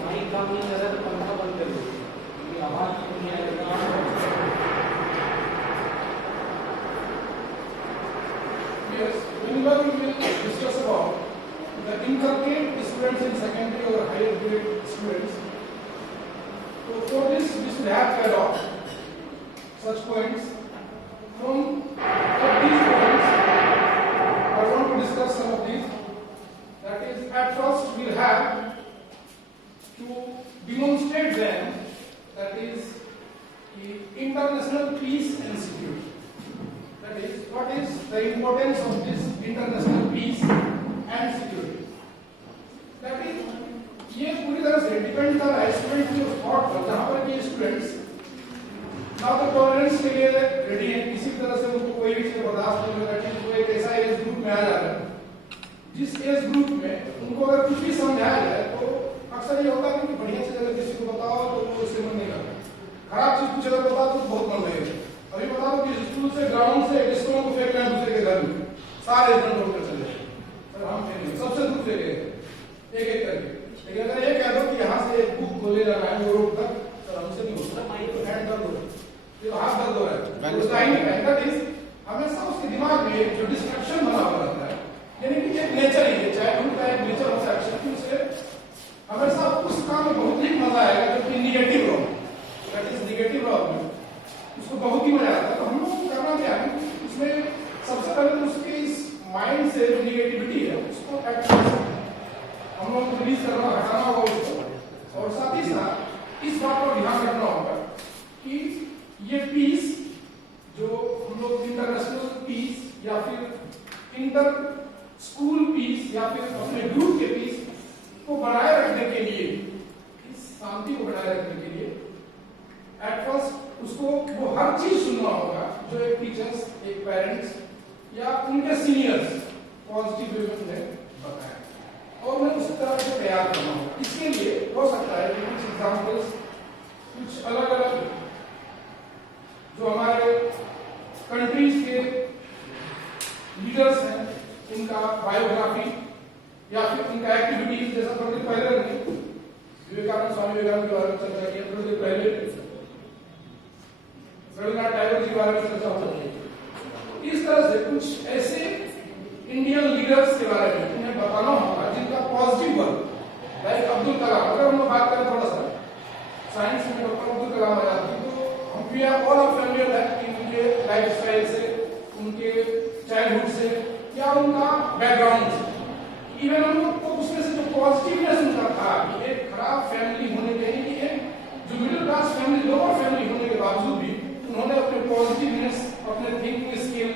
Mic काम नहीं कर रहा तो पंखा बंद कर दो क्योंकि आवाज नहीं आएगा. Yes, whenever we will discuss about the inculcate students in secondary or higher grade students, so for this we should have to adopt such points. From these points, I want to discuss some of these. That is, at first we'll have to demonstrate them, that is, the international peace and security. That is, what is the importance of this international peace and security? That is, ये पूरी तरह से डिपेंड कर रहा है स्टूडेंट के स्पॉट पर, जहाँ पर ये स्टूडेंट्स ना तो टॉलरेंस के लिए रेडी हैं, किसी भी तरह से उनको कोई भी चीज बर्दाश्त नहीं होगा, वो एक ऐसा एज ग्रुप में आ जा रहा है जिस एज ग्रुप में उनको अगर कुछ भी समझाया जाए तो अक्सर ये होता है कि बढ़िया चीज अगर किसी को बताओ तो वो उससे मन नहीं करता, खराब चीज कुछ अगर बताओ तो बहुत मन लगेगा. अभी बता दो कि स्कूल से ग्राउंड से डिस्को को फेंक रहे हैं दूसरे के घर में, सारे इधर उधर चले जाए, सर हम फेंकेंगे, सबसे दूर फेंकेंगे एक एक करके. लेकिन अगर ये कह दो कि यहाँ से एक बुक खोले जाना है वो रोड तक, सर हमसे नहीं होता, माइक तो हैंड दर्द हो रहा है, ये तो हाथ दर्द हो रहा है, उसका ही नहीं है. दैट इज हमेशा उसके दिमाग में जो डिस्ट्रक्शन बना हुआ रहता है, यानी कि एक नेचर ही है, चाहे उनका एक नेचर होता है एक्शन, उसे हमेशा उस काम में बहुत ही मजा आएगा जो कि निगेटिव हो, दैट इज निगेटिव हो, उसको बहुत ही मजा आता है. तो हम लोग करना क्या है, उसमें सबसे पहले तो उसके इस माइंड से जो निगेटिविटी है उसको हम लोग को रिलीज करना, हटाना होगा उसको. और साथ ही साथ इस बात पर ध्यान रखना होगा कि ये पीस जो हम लोग इंटरनेशनल पीस या फिर इंटर स्कूल पीस या फिर अपने ग्रुप के पीस को बनाए रखने के लिए, इस शांति को बनाए रखने के लिए एट फर्स्ट उसको वो हर चीज सुनना होगा जो एक टीचर्स, एक पेरेंट्स या उनके सीनियर्स पॉजिटिव वे में बताएं, और उन्हें उस तरह से तैयार करना होगा. इसके लिए हो सकता है कि कुछ एग्जाम्पल्स, कुछ अलग अलग जो हमारे कंट्रीज के लीडर्स हैं उनका बायोग्राफी या फिर उनका एक्टिविटीज, जैसा थोड़ी देर पहले विवेकानंद, स्वामी विवेकानंद के बारे में चर्चा की, थोड़ी देर पहले रविन्द्रनाथ टैगोर जी के बारे में चर्चा हो रही है। इस तरह से कुछ ऐसे इंडियन लीडर्स के बारे में उन्हें बताना होगा जिनका पॉजिटिव वर्क, लाइक अब्दुल कलाम। अगर हम लोग बात करें थोड़ा सा साइंस में, डॉक्टर अब्दुल कलाम आजाद जी, तो हम we are all familiar that उनके लाइफस्टाइल से, उनके चाइल्डहुड से या उनका बैकग्राउंड से, इवन हम लोग को उसमें से जो पॉजिटिवनेस उनका था कि एक खराब फैमिली होने के, जो middle class family, lower family होने के बावजूद भी उन्होंने अपने पॉजिटिवनेस, अपने थिंकिंग स्किल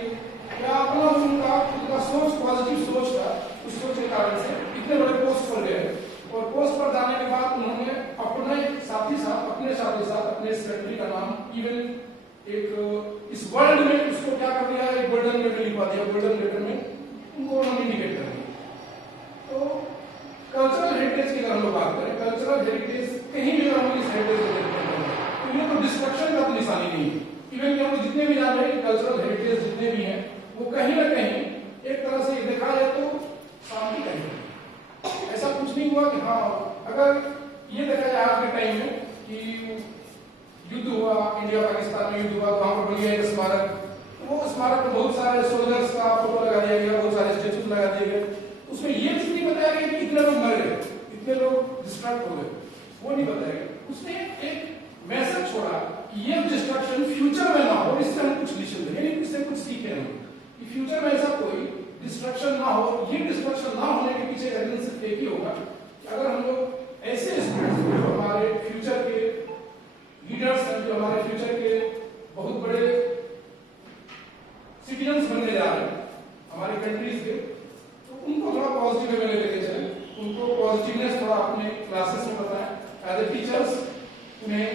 या अपना उनका सोच, पॉजिटिव सोच था, उस सोच के कारण से इतने बड़े पोस्ट पर गए। और पोस्ट पर जाने के बाद उन्होंने अपने साथ ही साथ अपने इस कंट्री का नाम इवन एक इस वर्ल्ड में उसको क्या कर दिया, एक गोल्डन लेटर लिखवा दिया। गोल्डन लेटर में उनको उन्होंने इंडिकेट कर दिया। तो कल्चरल हेरिटेज की अगर हम लोग बात करें, कल्चरल हेरिटेज कहीं भी अगर हम इस हेरिटेज को देखते हैं तो ये तो डिस्ट्रक्शन का तो निशानी नहीं है। इवन कि हम लोग जितने भी जान रहे हैं कल्चरल हेरिटेज जितने भी हैं वो कहीं ना कहीं एक तरह से देखा जाए तो शांति का ही। ऐसा कुछ नहीं हुआ कि हाँ, अगर ये देखा जाए आज के टाइम में कि युद्ध हुआ, इंडिया पाकिस्तान में युद्ध हुआ, वहां पर बन गया एक स्मारक, वो स्मारक में बहुत सारे सोल्जर्स का फोटो लगा दिया गया, बहुत सारे स्टेचूज लगा दिए गए। उसमें ये चीज नहीं बताया गया कि इतने लोग मर गए, इतने लोग डिस्ट्रक्ट हो गए, वो नहीं बताया गया। उसने एक मैसेज छोड़ा कि ये डिस्ट्रक्शन फ्यूचर में ना हो, इससे हम कुछ निश्चित है, इससे कुछ सीखे हम कि फ्यूचर में ऐसा कोई डिस्ट्रक्शन ना हो। ये डिस्ट्रक्शन ना होने के पीछे का रीजन सिर्फ एक ही होगा कि अगर हम लोग ऐसे स्टूडेंट्स जो हमारे फ्यूचर के लीडर्स हैं, जो हमारे फ्यूचर के बहुत बड़े सिटीजन्स बनने जा रहे हैं हमारे कंट्रीज के, तो उनको थोड़ा पॉजिटिव वे में लेके चले, उनको पॉजिटिवनेस थोड़ा अपने क्लासेस में बताएं। एज ए टीचर्स उन्हें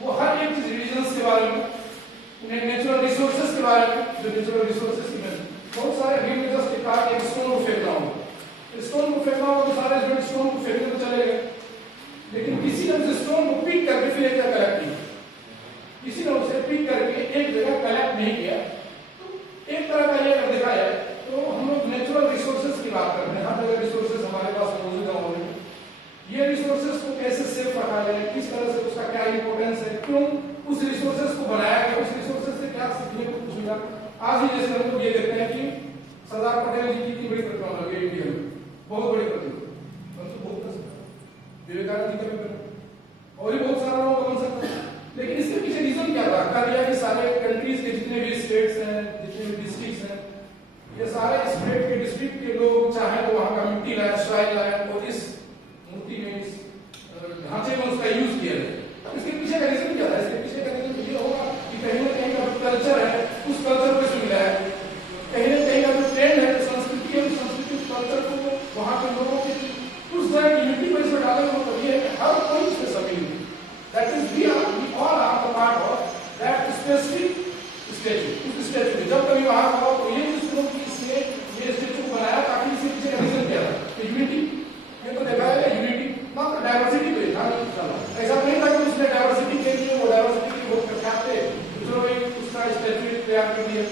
वो हर एक चीज रिलीजन्स के बारे में, उन्हें नेचुरल रिसोर्सेज के बारे में, जो नेचुरल रिसोर्सेज में बहुत सारे ड्रीम लीडर्स के कहा कि एक स्टोन को फेंकना होगा, स्टोन को फेंकना होगा, तो सारे स्टूडेंट स्टोन को फेंकने तो चले गए, लेकिन किसी ने उस स्टोन को पिक करके फिर एक जगह कलेक्ट किया, किसी ने उसे पिक करके एक जगह कलेक्ट नहीं किया। तो एक तरह का ये अगर देखा जाए तो हम लोग नेचुरल रिसोर्सेज की बात करते हैं, हर जगह रिसोर्सेज हमारे पास मौजूद है ऑलरेडी। ये रिसोर्सेज को कैसे सेफ रखा जाए, किस तरह से उसका क्या इंपॉर्टेंस है, क्यों उस रिसोर्सेज को बनाया गया, उस रिसोर्सेज से क्या सीखने को कुछ मिला। आज ही जैसे हम लोग ये देखते हैं कि सरदार पटेल जी की बड़ी प्रतिमा लगी है इंडिया में, बहुत बड़ी प्रतिमा, बहुत विवेकानंद जी का भी बना, और भी बहुत सारा लोगों का बन सकता है। लेकिन इसके पीछे रीजन क्या था? कहा गया कि सारे कंट्रीज के जितने भी स्टेट्स हैं, जितने भी डिस्ट्रिक्ट्स हैं, ये सारे स्टेट के डिस्ट्रिक्ट के लोग चाहे तो वहां का मिट्टी लाए, सॉइल लाए और इस मूर्ति में, इस ढांचे में उसका यूज किया जाए। इसके पीछे का रीजन क्या था? इसके पीछे का रीजन ये होगा कि कहीं ना कहीं का कल्चर है उस कल्चर पे से मिला है, कहीं ना कहीं का जो ट्रेंड है, संस्कृति है, संस्कृति कल्चर को वहां के लोगों के उस तरह की यूनिटी पर इसमें डालने का मतलब ये है कि हर कोई इसमें शामिल है। That is we all are the part of that specific statue. उस स्टैचू में जब कभी वहां आओ तो ये उसको कि इसने ये स्टैचू बनाया ताकि इसके पीछे का रीजन क्या था? यूनिटी। ये तो देखा है यूनिटी, ना डाइवर्सिटी पे था। ऐसा नहीं था कि उसने डाइवर्सिटी के लिए वो डाइवर्सिटी की बहुत प्रख्यात थे, दूसरों ने उसका स्टैचू तैयार कर दिया।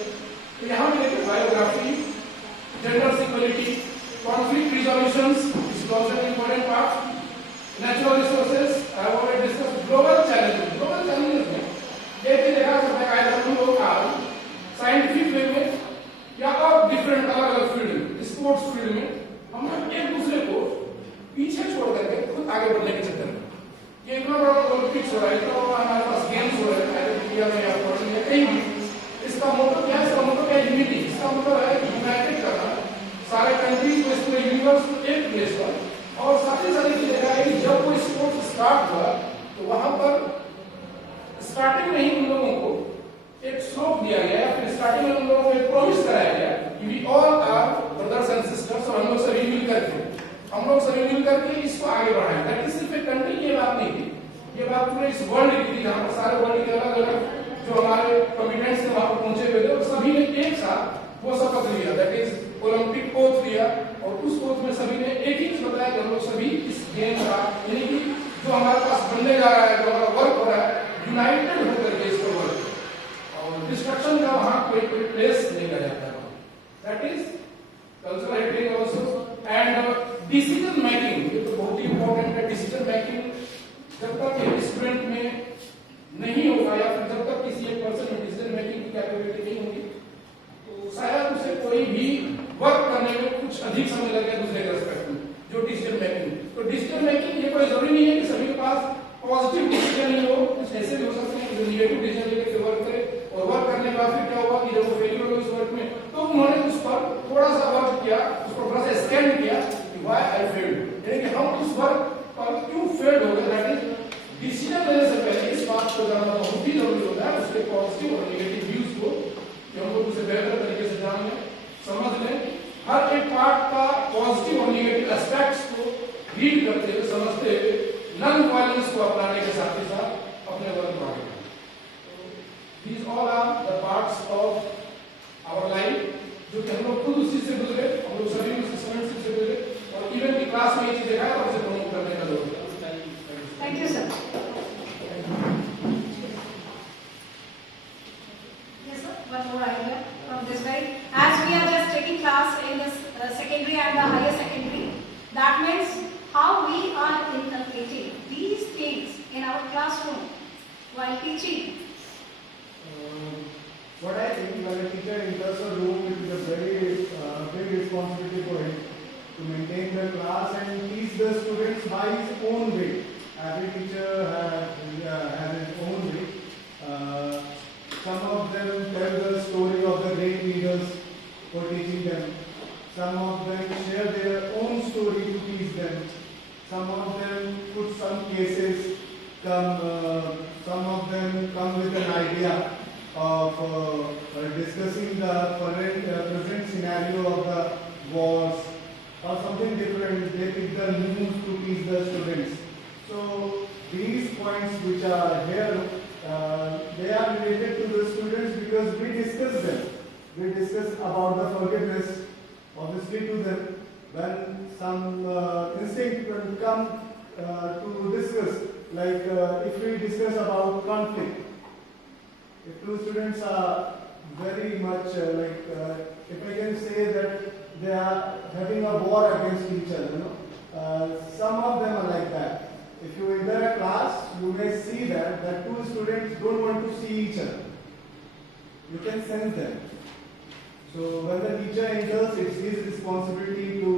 तो यहाँ भी देखिए biography, gender equality, conflict resolutions is also an important part. Natural resources, I have already discussed. Global challenges. Global challenges में देखिए देखा सकता है either हम लोग आज साइंटिफिक वे में या और डिफरेंट अलग अलग फील्ड में, स्पोर्ट्स फील्ड में हम लोग एक दूसरे को पीछे छोड़ करके खुद आगे बढ़ने के चक्कर में ये इतना बड़ा ओलंपिक्स हो रहा है, इतना बड़ा हमारे पास गेम्स हो रहे हैं इंडिया में या फॉरेन में कहीं भी। इसका मोटो क्या है? इसका मोटो क्या है? यूनिटी। इसका मतलब है यूनाइटेड करना सारे कंट्रीज को, इसको यूनिवर्स को एक प्लेस पर। और साथ ही साथ ये देखा है कि जब कोई स्पोर्ट्स स्टार्ट हुआ तो वहां पर स्टार्टिंग में ही उन लोगों को एक श्लोक दिया गया, फिर स्टार्टिंग में उन लोगों को एक प्रॉमिस कराया गया कि we all are brothers and sisters, और हम लोग सभी मिल करके इसको आगे बढ़ाएं। दैट इज सिर्फ एक कंट्री की बात नहीं थी, ये बात पूरे इस वर्ल्ड की थी, जहां पर सारे वर्ल्ड के अलग अलग जो हमारे कमिटेंट्स थे वहां पर पहुंचे हुए थे और सभी ने एक साथ वो शपथ लिया, दैट इज ओलंपिक ओथ लिया। और उस ओथ में सभी ने एक ही चीज बताया कि हम लोग सभी इस गेम का, यानी कि जो हमारे पास बनने जा रहा है, जो हमारा वर्क हो रहा है, यूनाइटेड होकर के इसको वर्क, और डिस्ट्रक्शन का वहां कोई प्लेस नहीं रह जाता है। That is cultural heritage also. And decision making, ये तो बहुत ही इंपॉर्टेंट है। डिसीजन नजदीक समझने लग गया दूसरे के रेस्पेक्ट में, जो डिसीजन मेकिंग। तो डिसीजन मेकिंग ये कोई जरूरी नहीं है कि सभी के पास पॉजिटिव डिसीजन ही हो, कुछ ऐसे भी हो सकते हैं जो निगेटिव डिसीजन लेकर के वर्क करे, और वर्क करने के बाद फिर क्या हुआ कि जब वो फेलियर हो इस वर्क में, तो उन्होंने उस पर थोड़ा सा वर्क किया, उस पर थोड़ा सा स्कैन किया कि व्हाई आई फेल्ड, यानी कि हम उस वर्क पर क्यों फेल्ड हो गए। दैट इज डिसीजन लेने से पहले इस बात को जानना बहुत ही जरूरी होता है, उसके पॉजिटिव और नेगेटिव व्यूज को कि हम लोग उसे बेहतर तरीके से जान लें, समझ लें, हर एक पार्ट का पॉजिटिव और नेगेटिव एस्पेक्ट्स को रीड करते हुए, समझते हुए, नॉन वायलेंस को अपनाने के साथ ही साथ अपने वर्क को आगे बढ़ाएं। These all are the parts of our life, जो कि हम लोग खुद उसी से गुजरे, हम लोग सभी उस स्टूडेंट से गुजरे, और इवन की क्लास में ये चीज देखा है तो उसे प्रमोट करने का जरूरत है। Thank you, sir. Yes, sir. One more idea from this side. As we are just taking class in the secondary and the higher secondary, that means how we are inculcating these things in our classroom while teaching. What I think, when a teacher enters a room, it is a very big responsibility for him to maintain the class and teach the students by his own way. Every teacher has his own way. Some of them tell the story of the great leaders for teaching them. Some of them share their own story to teach them. Some of them put some cases. Some of them come with an idea of discussing the present scenario of the wars or something different. They pick the news to teach the students. So these points which are here, they are related to the students because we discuss them. We discuss about the forgiveness, obviously to them. When some instinct will come to discuss, like if we discuss about conflict, if two students are very much if I can say that they are having a war against each other, some of them are like that. If you enter a class, you may see that two students don't want to see each other. You can sense them. So when the teacher enters, it's his responsibility to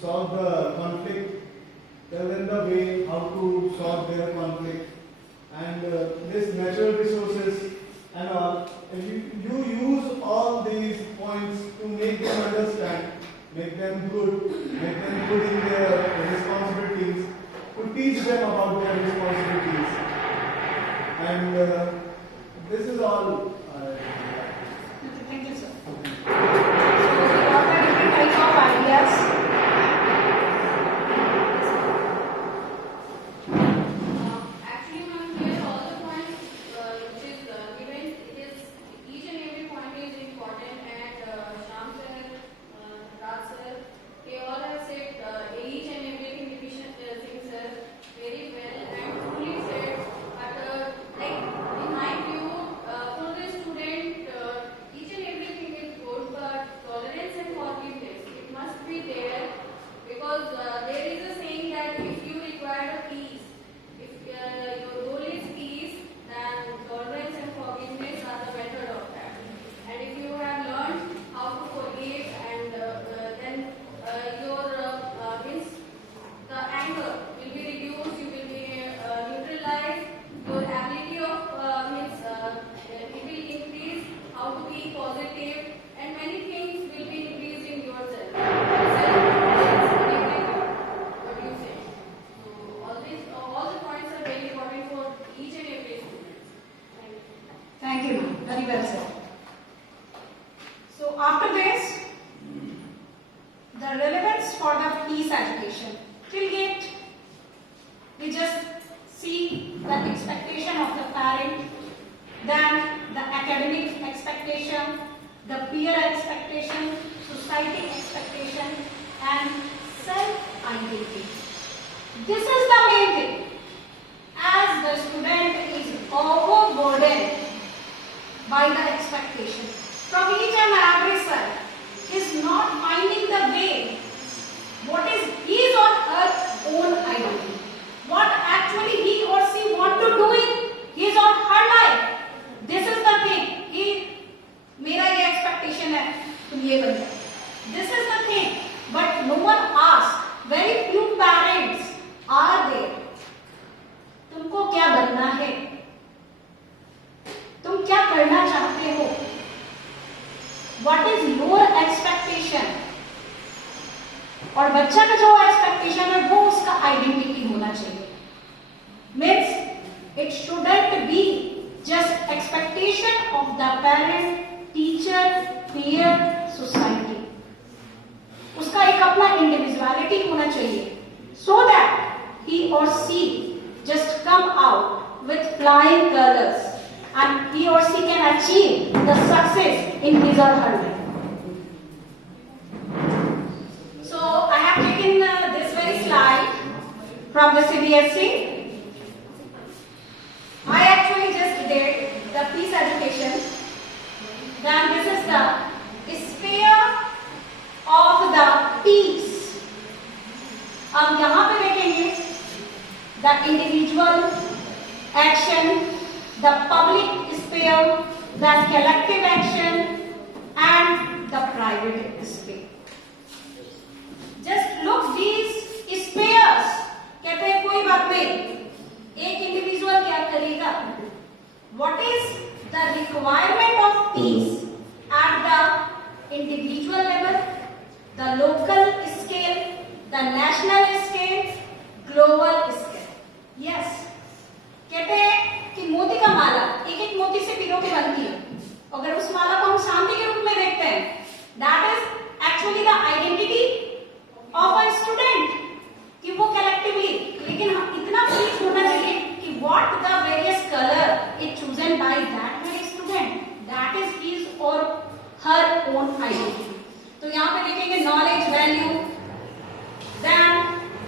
solve the conflict, tell them the way how to solve their conflict, and this natural resources and all. If you use all these points to make them understand, make them good in their responsibilities, to teach them about their responsibilities, and this is all. Thank you, sir. So, what are different types of ideas? Actually, ma'am, here all the points which is given, it is each and every point is important, and Shyam sir, Raj sir, they all have said each and everything division things very well and truly said. But like in my view, for the student, each and everything is good, but tolerance and forgiveness, it must be there, because there is a saying that if you require a peace, if your goal is peace, then tolerance and forgiveness are the method of that. And if you have learned how to forgive, and then your means the anger will be reduced, you will be neutralized, your ability of means it will increase, how to be positive, and many things will be increased in yourself. What do you say? So all the points are very important for each and every student. Thank you. Thank you, ma'am. Very well said. So, after this, the relevance for the peace education. Till yet, we just see the expectation of the parent, then the academic expectation, the peer expectation, society expectation, and self-identity. This is the main thing. As the student is overburdened by the expectation from each and every side, is not finding the way what is his or her own identity, what actually he or she want to do in his or her life. This is the thing कि मेरा ये expectation है तुम ये बन जाओ. This is the thing, but your expectation, और बच्चा का जो एक्सपेक्टेशन है वो उसका आइडेंटिटी होना चाहिए। Means it shouldn't be just expectation of the parent, teacher, peer, society. उसका एक अपना इंडिविजुअलिटी होना चाहिए, सो that he or she just come out with flying colours and he or she can achieve the success in his or her life. So I have taken this very slide from the CBSE. I actually just did the peace education. Then this is the sphere of the peace. अब यहाँ पे देखेंगे the individual action, the public sphere, the collective action and the private sphere. Just look these spheres. कहते हैं कोई बात नहीं, एक इंडिविजुअल क्या करेगा? What is the requirement of peace at the individual level, the local scale, the national scale, global scale? Yes. कहते हैं कि मोती का माला एक एक मोती से पिरो के बनती है। अगर उस माला को हम शांति के रूप में देखते हैं, that is actually the identity of a student, कि वो कलेक्टिवली, लेकिन इतना प्लीज होना चाहिए कि what the various colour is chosen by that very student, that is his or her own identity. तो यहाँ पे देखेंगे knowledge value, then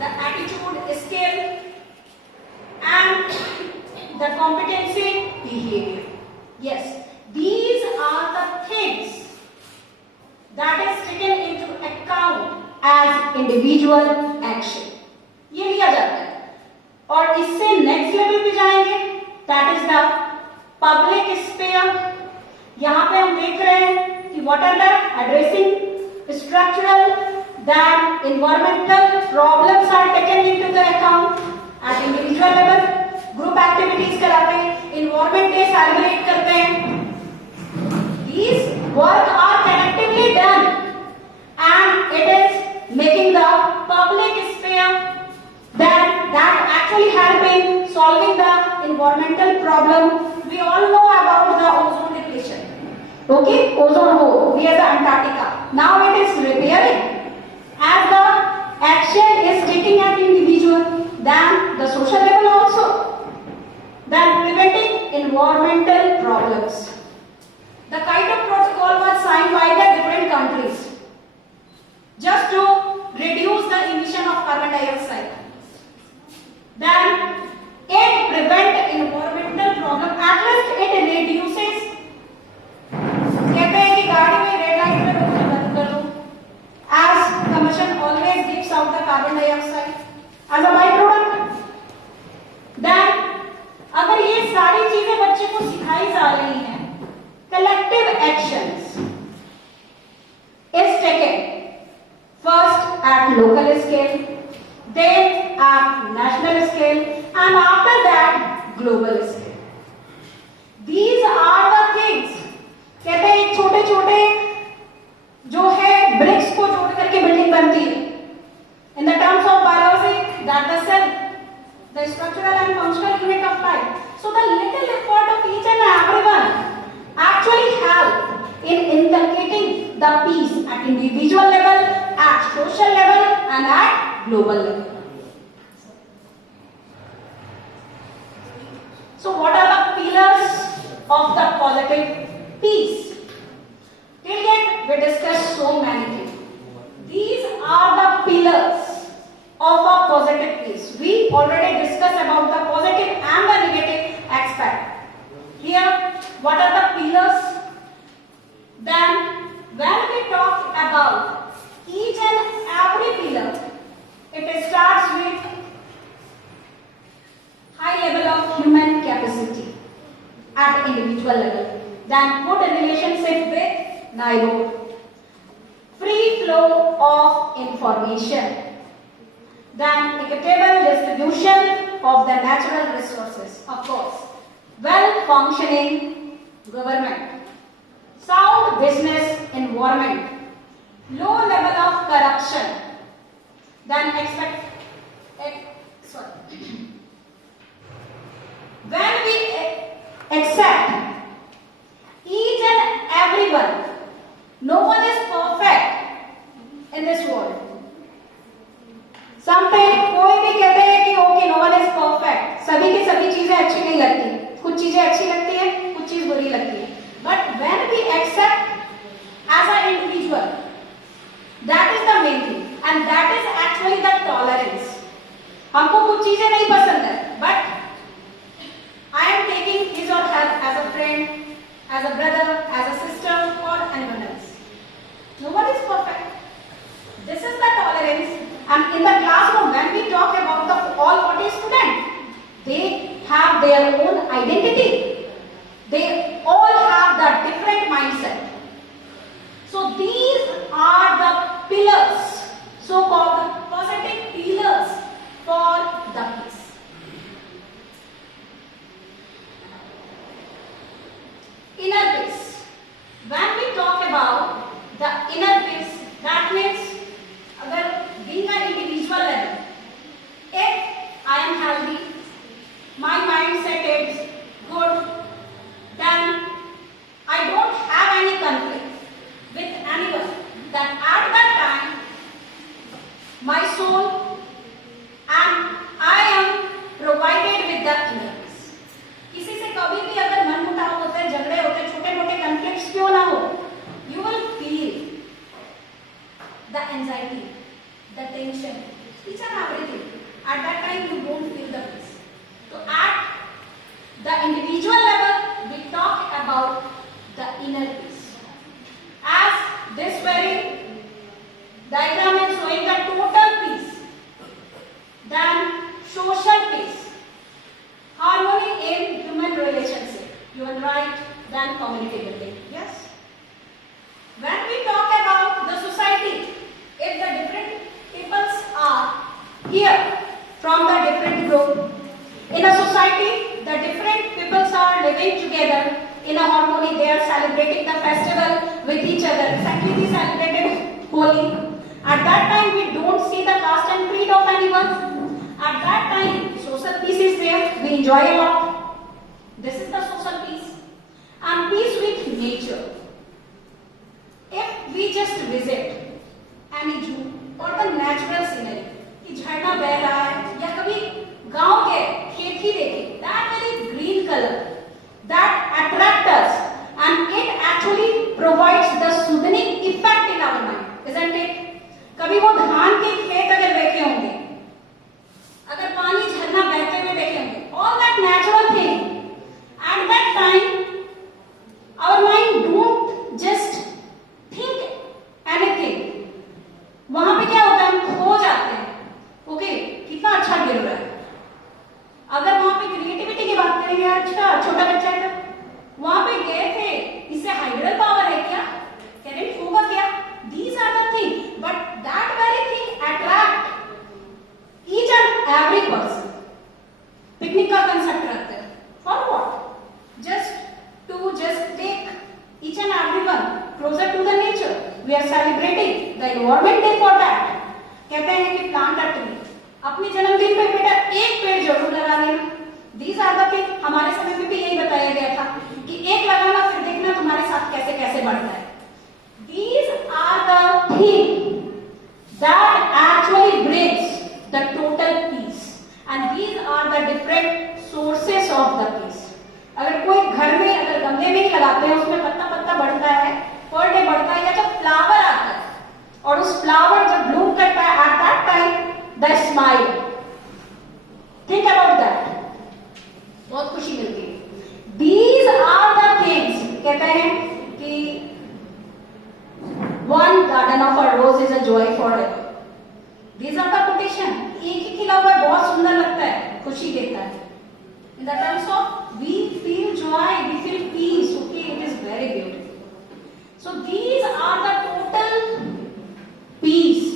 the attitude skill and the competency behavior. Yes, these are the things that is taken into account as individual action. ये लिया जाता है और इससे नेक्स्ट लेवल पे जाएंगे, that is the public sphere. यहाँ पे हम देख रहे हैं कि what are the addressing structural, then environmental problems are taken into the account at individual level. Group activities कराते हैं, इन्वायरमेंट डे सेलिब्रेट करते हैं। These work are collectively done and it is making the public sphere that actually help in solving the environmental problem. We all know about the ozone depletion. Okay, ozone hole near the Antarctica. Now it is repairing. As the action is taking at individual, then the social level also, then preventing environmental problems. The Kyoto Protocol was signed by the different countries just to reduce the emission of carbon dioxide. Then it prevent environmental problem, at least it reduces. कहते हैं कि गाड़ी में red light पे रोकना बंद कर दो, as combustion always gives out the carbon dioxide as a byproduct. Then अगर ये सारी चीजें बच्चे को सिखाई जा रही हैं, collective actions is taken first at local scale, then at national scale and after that global scale. These are the things, कहते हैं छोटे छोटे जो है ब्रिक्स को जोड़ करके बिल्डिंग बनती है। In the terms of biology, that the cell, the structural and functional unit of life. So the little effort of each and everyone actually help in inculcating the peace at individual level, at social level and at global level. So what are the pillars of the positive peace? Till yet we discussed so many things. These are the pillars of a positive peace. We already discussed about the positive and the negative aspect. Here, what are the pillars? Then, when we talk about each and every pillar, it starts with high level of human capacity at individual level. Then, good relationship with neighbor. Free flow of information. Then equitable distribution of the natural resources, of course. Well-functioning government. Sound business environment. environment, low level of corruption, then when we accept each and everyone, no one is perfect in this world. Sometimes कोई भी कहते हैं कि okay no one is perfect, सभी की सभी चीजें अच्छी नहीं लगती, कुछ चीजें अच्छी लगती है, कुछ चीज बुरी लगती है, but when we accept as a individual, that is the main thing and that is actually the tolerance. हमको कुछ चीजें नहीं पसंद है, but I am taking his or her as a friend, as a brother, as a sister, or anyone else. No one is perfect. This is the tolerance. And in the classroom, when we talk about the all 40 students, they have their own identity. They all have the different mindset. So these are the pillars, so-called positive pillars for the peace. Inner peace. When we talk about the inner peace, that means अगर being an individual level, if I am healthy, my mindset is good, then I don't have any conflict with anyone. Then at that time, my soul and I am provided with the inner peace. किसी से कभी भी अगर मन मुटाव होता है, झगड़े होते हैं, छोटे मोटे कॉन्फ्लिक्ट्स क्यों ना हो, you will feel the anxiety, the tension, each and everything. At that time, you won't feel the peace. So at the individual level, we talk about the inner peace. As this very diagram is showing the total peace, then social peace, harmony in human relationship, human right, then community building. Yes. When we talk about the society, if the different peoples are here from the different group, in a society, the different peoples are living together in a harmony. They are celebrating the festival with each other. Exactly, we celebrated Holi. At that time, we don't see the caste and creed of anyone. At that time, social peace is there. We enjoy a lot. This is the social peace. And peace with nature. If we just visit any zoo or the natural scenery, कि झरना बह रहा है या कभी गांव के खेती देखे, that very green color, that attracts us and it actually provides the soothing effect in our mind, isn't it? कभी वो धान के खेत अगर देखे होंगे, अगर पानी झरना बहते हुए देखे होंगे, all that natural thing, at that time our mind don't just think anything. वहां पे क्या होता है, हम खो जाते हैं. ओके, कितना अच्छा गिर रहा है. अगर वहां पे क्रिएटिविटी की बात करेंगे, अच्छा छोटा बच्चा है, वहां पे गए थे, इससे हाइड्रल पावर है क्या, करंट होगा क्या, these are the thing, but that very thing attract each and every person. Picnic का कंसेप्ट रखते हैं, for what? Just take each and everyone closer to the nature. We are celebrating the environment day for that. कहते हैं कि plant a tree. अपने जन्मदिन पे बेटा एक पेड़ जरूर लगा लेना. These are the things. हमारे समय में भी यही बताया गया था कि एक लगाना, फिर देखना तुम्हारे साथ कैसे कैसे बढ़ता है. These are the things that actually brings the total peace. And these are the different sources of the peace. अगर कोई घर में अगर गमले में ही लगाते हैं, उसमें पत्ता पत्ता बढ़ता है, पर डे बढ़ता है, या जब फ्लावर आता है और उस फ्लावर जब ब्लूम करता है, at that time the smile, think about that, बहुत खुशी मिलती है. These are the things, कहते हैं कि one garden of a rose is a joy forever. These are the quotation. एक ही खिला हुआ है, बहुत सुंदर लगता है, खुशी देता है. In the terms of we feel joy, we feel peace, okay, it is very beautiful. So these are the total peace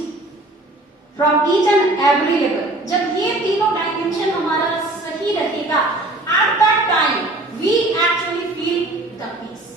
from each and every level. जब ये तीनों डायमेंशन हमारा सही रहेगा, at that time we actually feel the peace.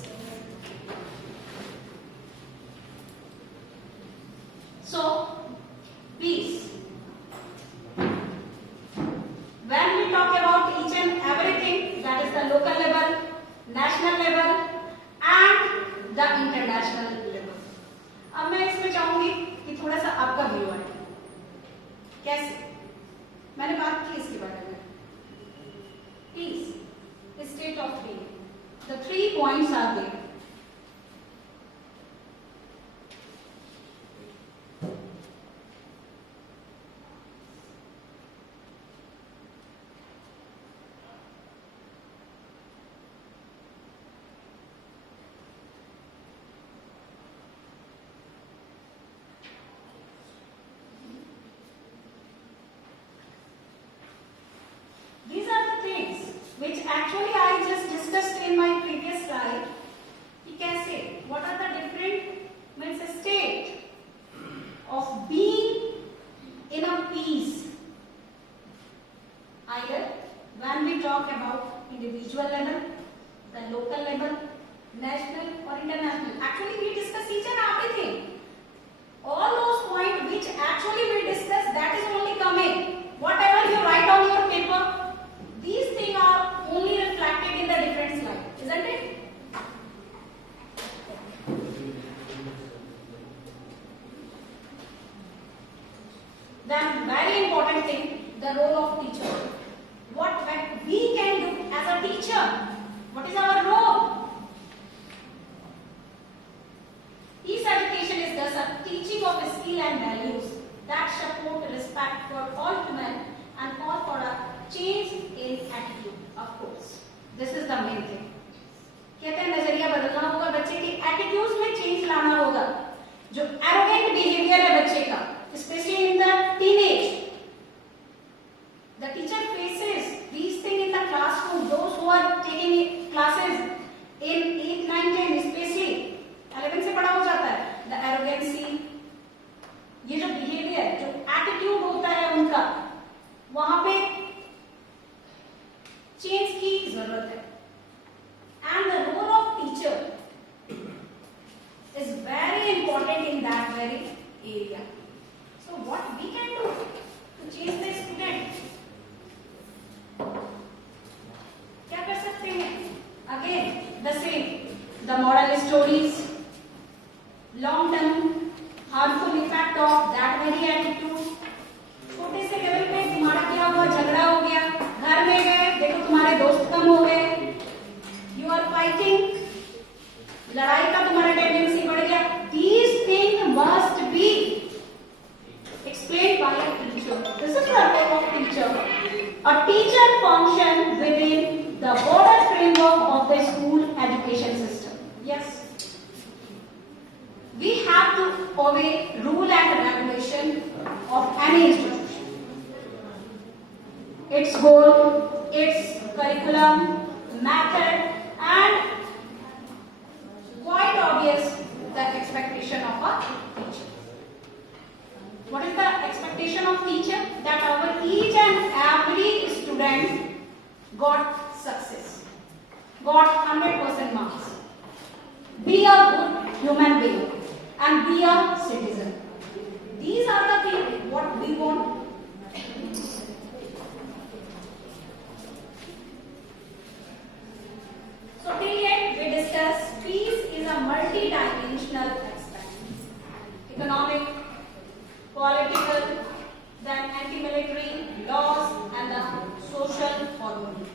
actually I just discussed in my previous slide कि कैसे, what are the different means state of being in a peace. Either when we talk about individual level, the local level, national or international. Actually we discuss each and everything. All those points which actually we discuss, that is only coming. Whatever you write on your paper, these things are only reflected in the different slide, isn't it? Then very important thing, the role of teacher. What we can do as a teacher? What is our role? Peace education is thus a teaching of skill and values that support respect for all human and call for a change in attitude. Of course, this is the main thing. कहते हैं नजरिया बदलना होगा, बच्चे के एटीट्यूड्स में चेंज लाना होगा. जो एरोगेंट बिहेवियर है बच्चे का, especially in the teenage, the teacher faces these things in the classroom. Those who are taking classes in 8, 9, 10, especially 11 से बड़ा हो जाता है. The arrogancy, ये जो बिहेवियर, जो एटीट्यूड होता है उनका, वहां पे चेंज की जरूरत है. And the role of teacher is very important in that very area. So what we can do to change the student? क्या कर सकते हैं? Again the same, the moral stories, long term harmful effect of that very attitude. छोटे से लेवल पे तुम्हारा क्या हुआ, झगड़ा हो गया, घर में गए, देखो तुम्हारे दोस्त कम हो गए, you are fighting, लड़ाई का तुम्हारा टेंडेंसी बढ़ गया. These things must be explained by a teacher. This is the role of teacher. A teacher function within the broader framework of the school education system. Yes. We have to obey rule and regulation of any institution. Its goal, its curriculum, method, and quite obvious the expectation of a teacher. What is the expectation of teacher? That our each and every student got success, got 100% marks. Be a good human being and be a citizen. These are the things what we want. So till yet we discussed peace is a multi-dimensional aspect. Economic, political, then anti-military, laws and the social harmony.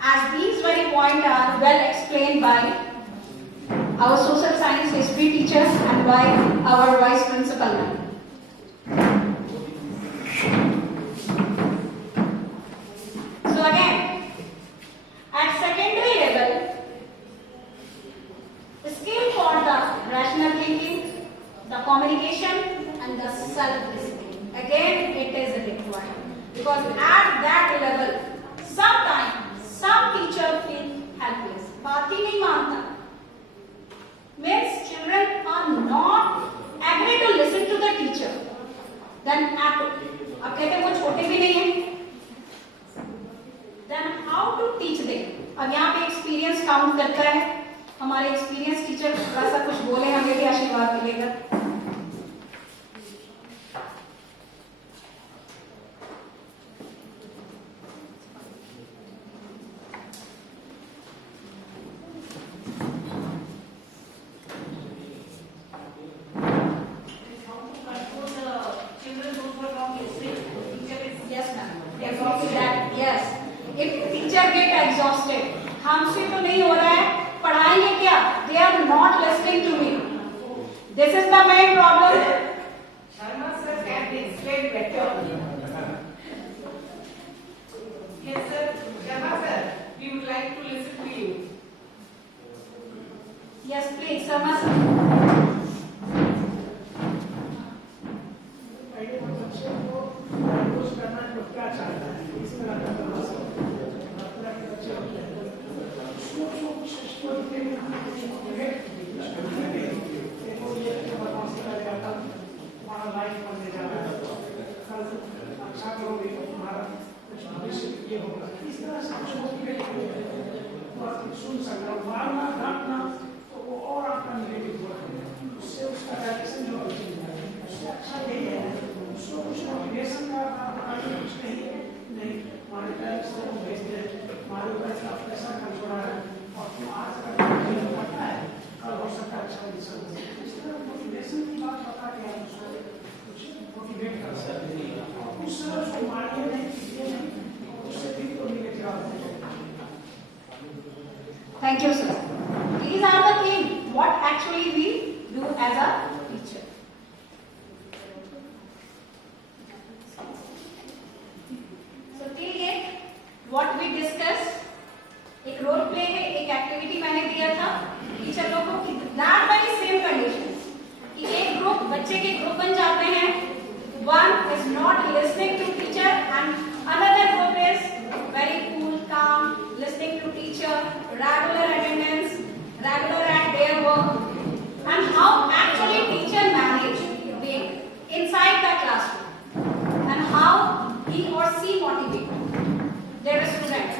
As these very points are well explained by our social science history teachers and by our vice principal. So again, at secondary level, skill for the rational thinking, the communication and the self-discipline. Again, it is required because at that level, sometimes some teacher feel helpless. बात ही नहीं मानता. Means children are not agree to listen to the teacher. Then अब कहते हैं वो छोटे भी नहीं हैं. Then how to teach them? अब यहाँ पे एक्सपीरियंस काउंट करता है. हमारे एक्सपीरियंस टीचर थोड़ा सा कुछ बोले, हमें भी आशीर्वाद मिलेगा. Yes, ma'am. Yes. If teacher get exhausted, हमसे तो नहीं हो रहा है, पढ़ाएंगे क्या? They are not listening to me. This is the main problem. Sharma sir can explain better. Yes sir, Sharma sir, we would like to listen to you. Yes, please, Sharma sir. पहले बच्चे को कंपोज करना क्या चाहता है, इस तरह का बच्चे as a teacher. So till yet what we discussed, एक रोल प्ले है, एक एक्टिविटी मैंने दिया था टीचर लोगों को, दैट वेरी सेम कंडीशन कि एक ग्रुप बच्चे के ग्रुप बन जाते हैं, one is not listening to teacher and another group is very cool, calm, listening to teacher, regular attendance, regular at their work, and how actually teacher manage being inside the classroom and how he or she motivate their students.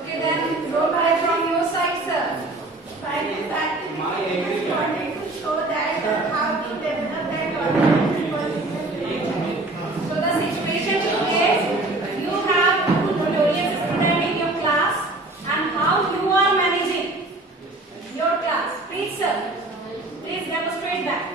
Okay, then roll by from your side, sir. Practice activity to show that how to develop that organization. So the situation is you have two notorious students in your class and how you are managing your class. Please, sir, please demonstrate that.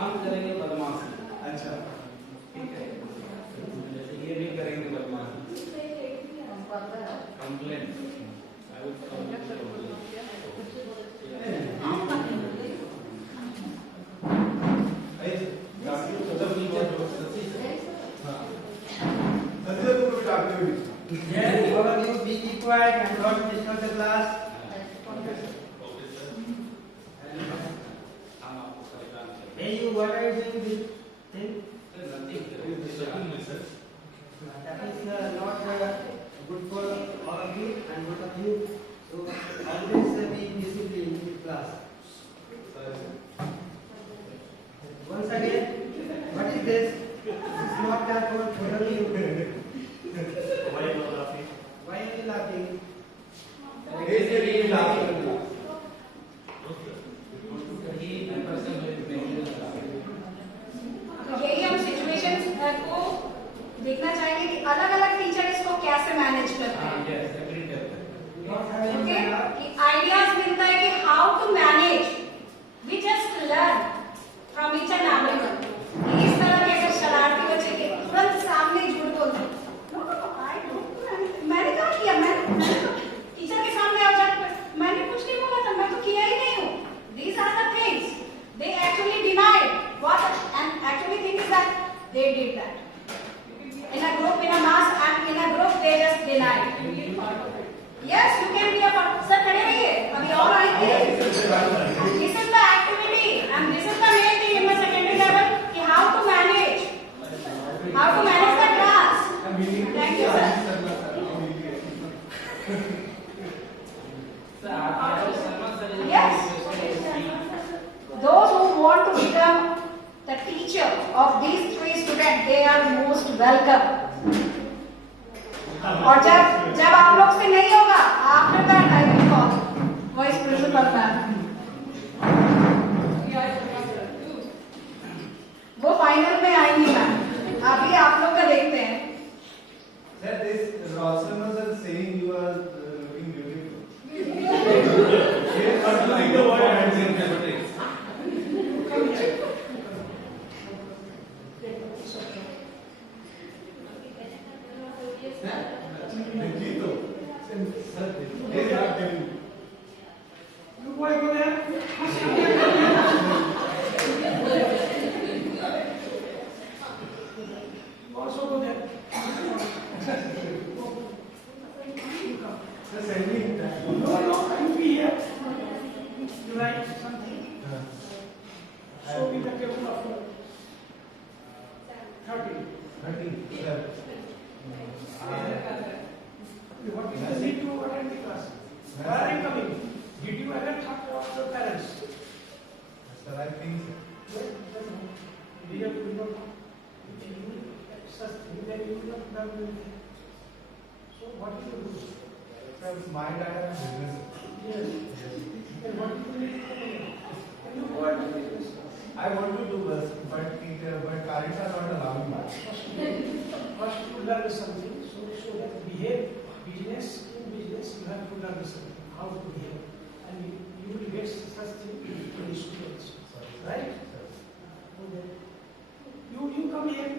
हम करेंगे बदमाशी। अच्छा ठीक है, ये नहीं करेंगे बदमाशी। Complain Yes, all of you be quiet and don't disturb the class. Hey, you, what are you doing this thing? That is not good for all of you and both of you. So always be disciplined in class. Once again, what is this? It's not that one totally. Why you are laughing? Why are you laughing? Is the real laughing? तो यही हम सिचुएशंस को देखना चाहेंगे कि अलग अलग टीचर इसको कैसे मैनेज करते हैं। ओके, कि आइडियाज मिलता है कि how to manage, we just learn from each and everyone. इस तरह के अगर शरारती बच्चे के तुरंत सामने झूठ बोलते हैं, नो नो आई डोंट, मैंने कहा किया, मैंने तो टीचर के सामने आ जाकर मैंने कुछ नहीं बोला था, मैं तो किया ही नहीं हूँ। These are the things they actually denied. What and actually thing is that they did that in a group, in a mass, and in a group they just denied. Yes, you can be a part. Sir, खड़े रहिए, अभी और आएंगे। This is the activity and this is the main thing in the secondary level कि how to manage the class. Thank you, sir. Yes. Those who want to become the teacher of these 3 students, they are most welcome. और जब आप लोग से नहीं होगा, after that I will call vice principal ma'am. वो फाइनल में आएंगी मैम, अभी आप लोग का देखते हैं। Sir, this Rostam sir saying you are looking beautiful. Yes, but like the word handsome. You boy go there. You also go there. Sir, send me that. No, you be here. You write something. So be the table of 30. 30, sir. What is the need to attend the class? Where are you coming? Did you ever talk to your parents? Sir, I think We have to know if you such thing, then you will not done anything. So what do you do? sir, my dad has business. Yes. Then what do you need to do? Can you go and do business? I want to do this, but parents are not allowing me. First you learn something, so that behave business, in business you have to learn something, how to behave. And you will get such thing in the students. Right? Okay. You come here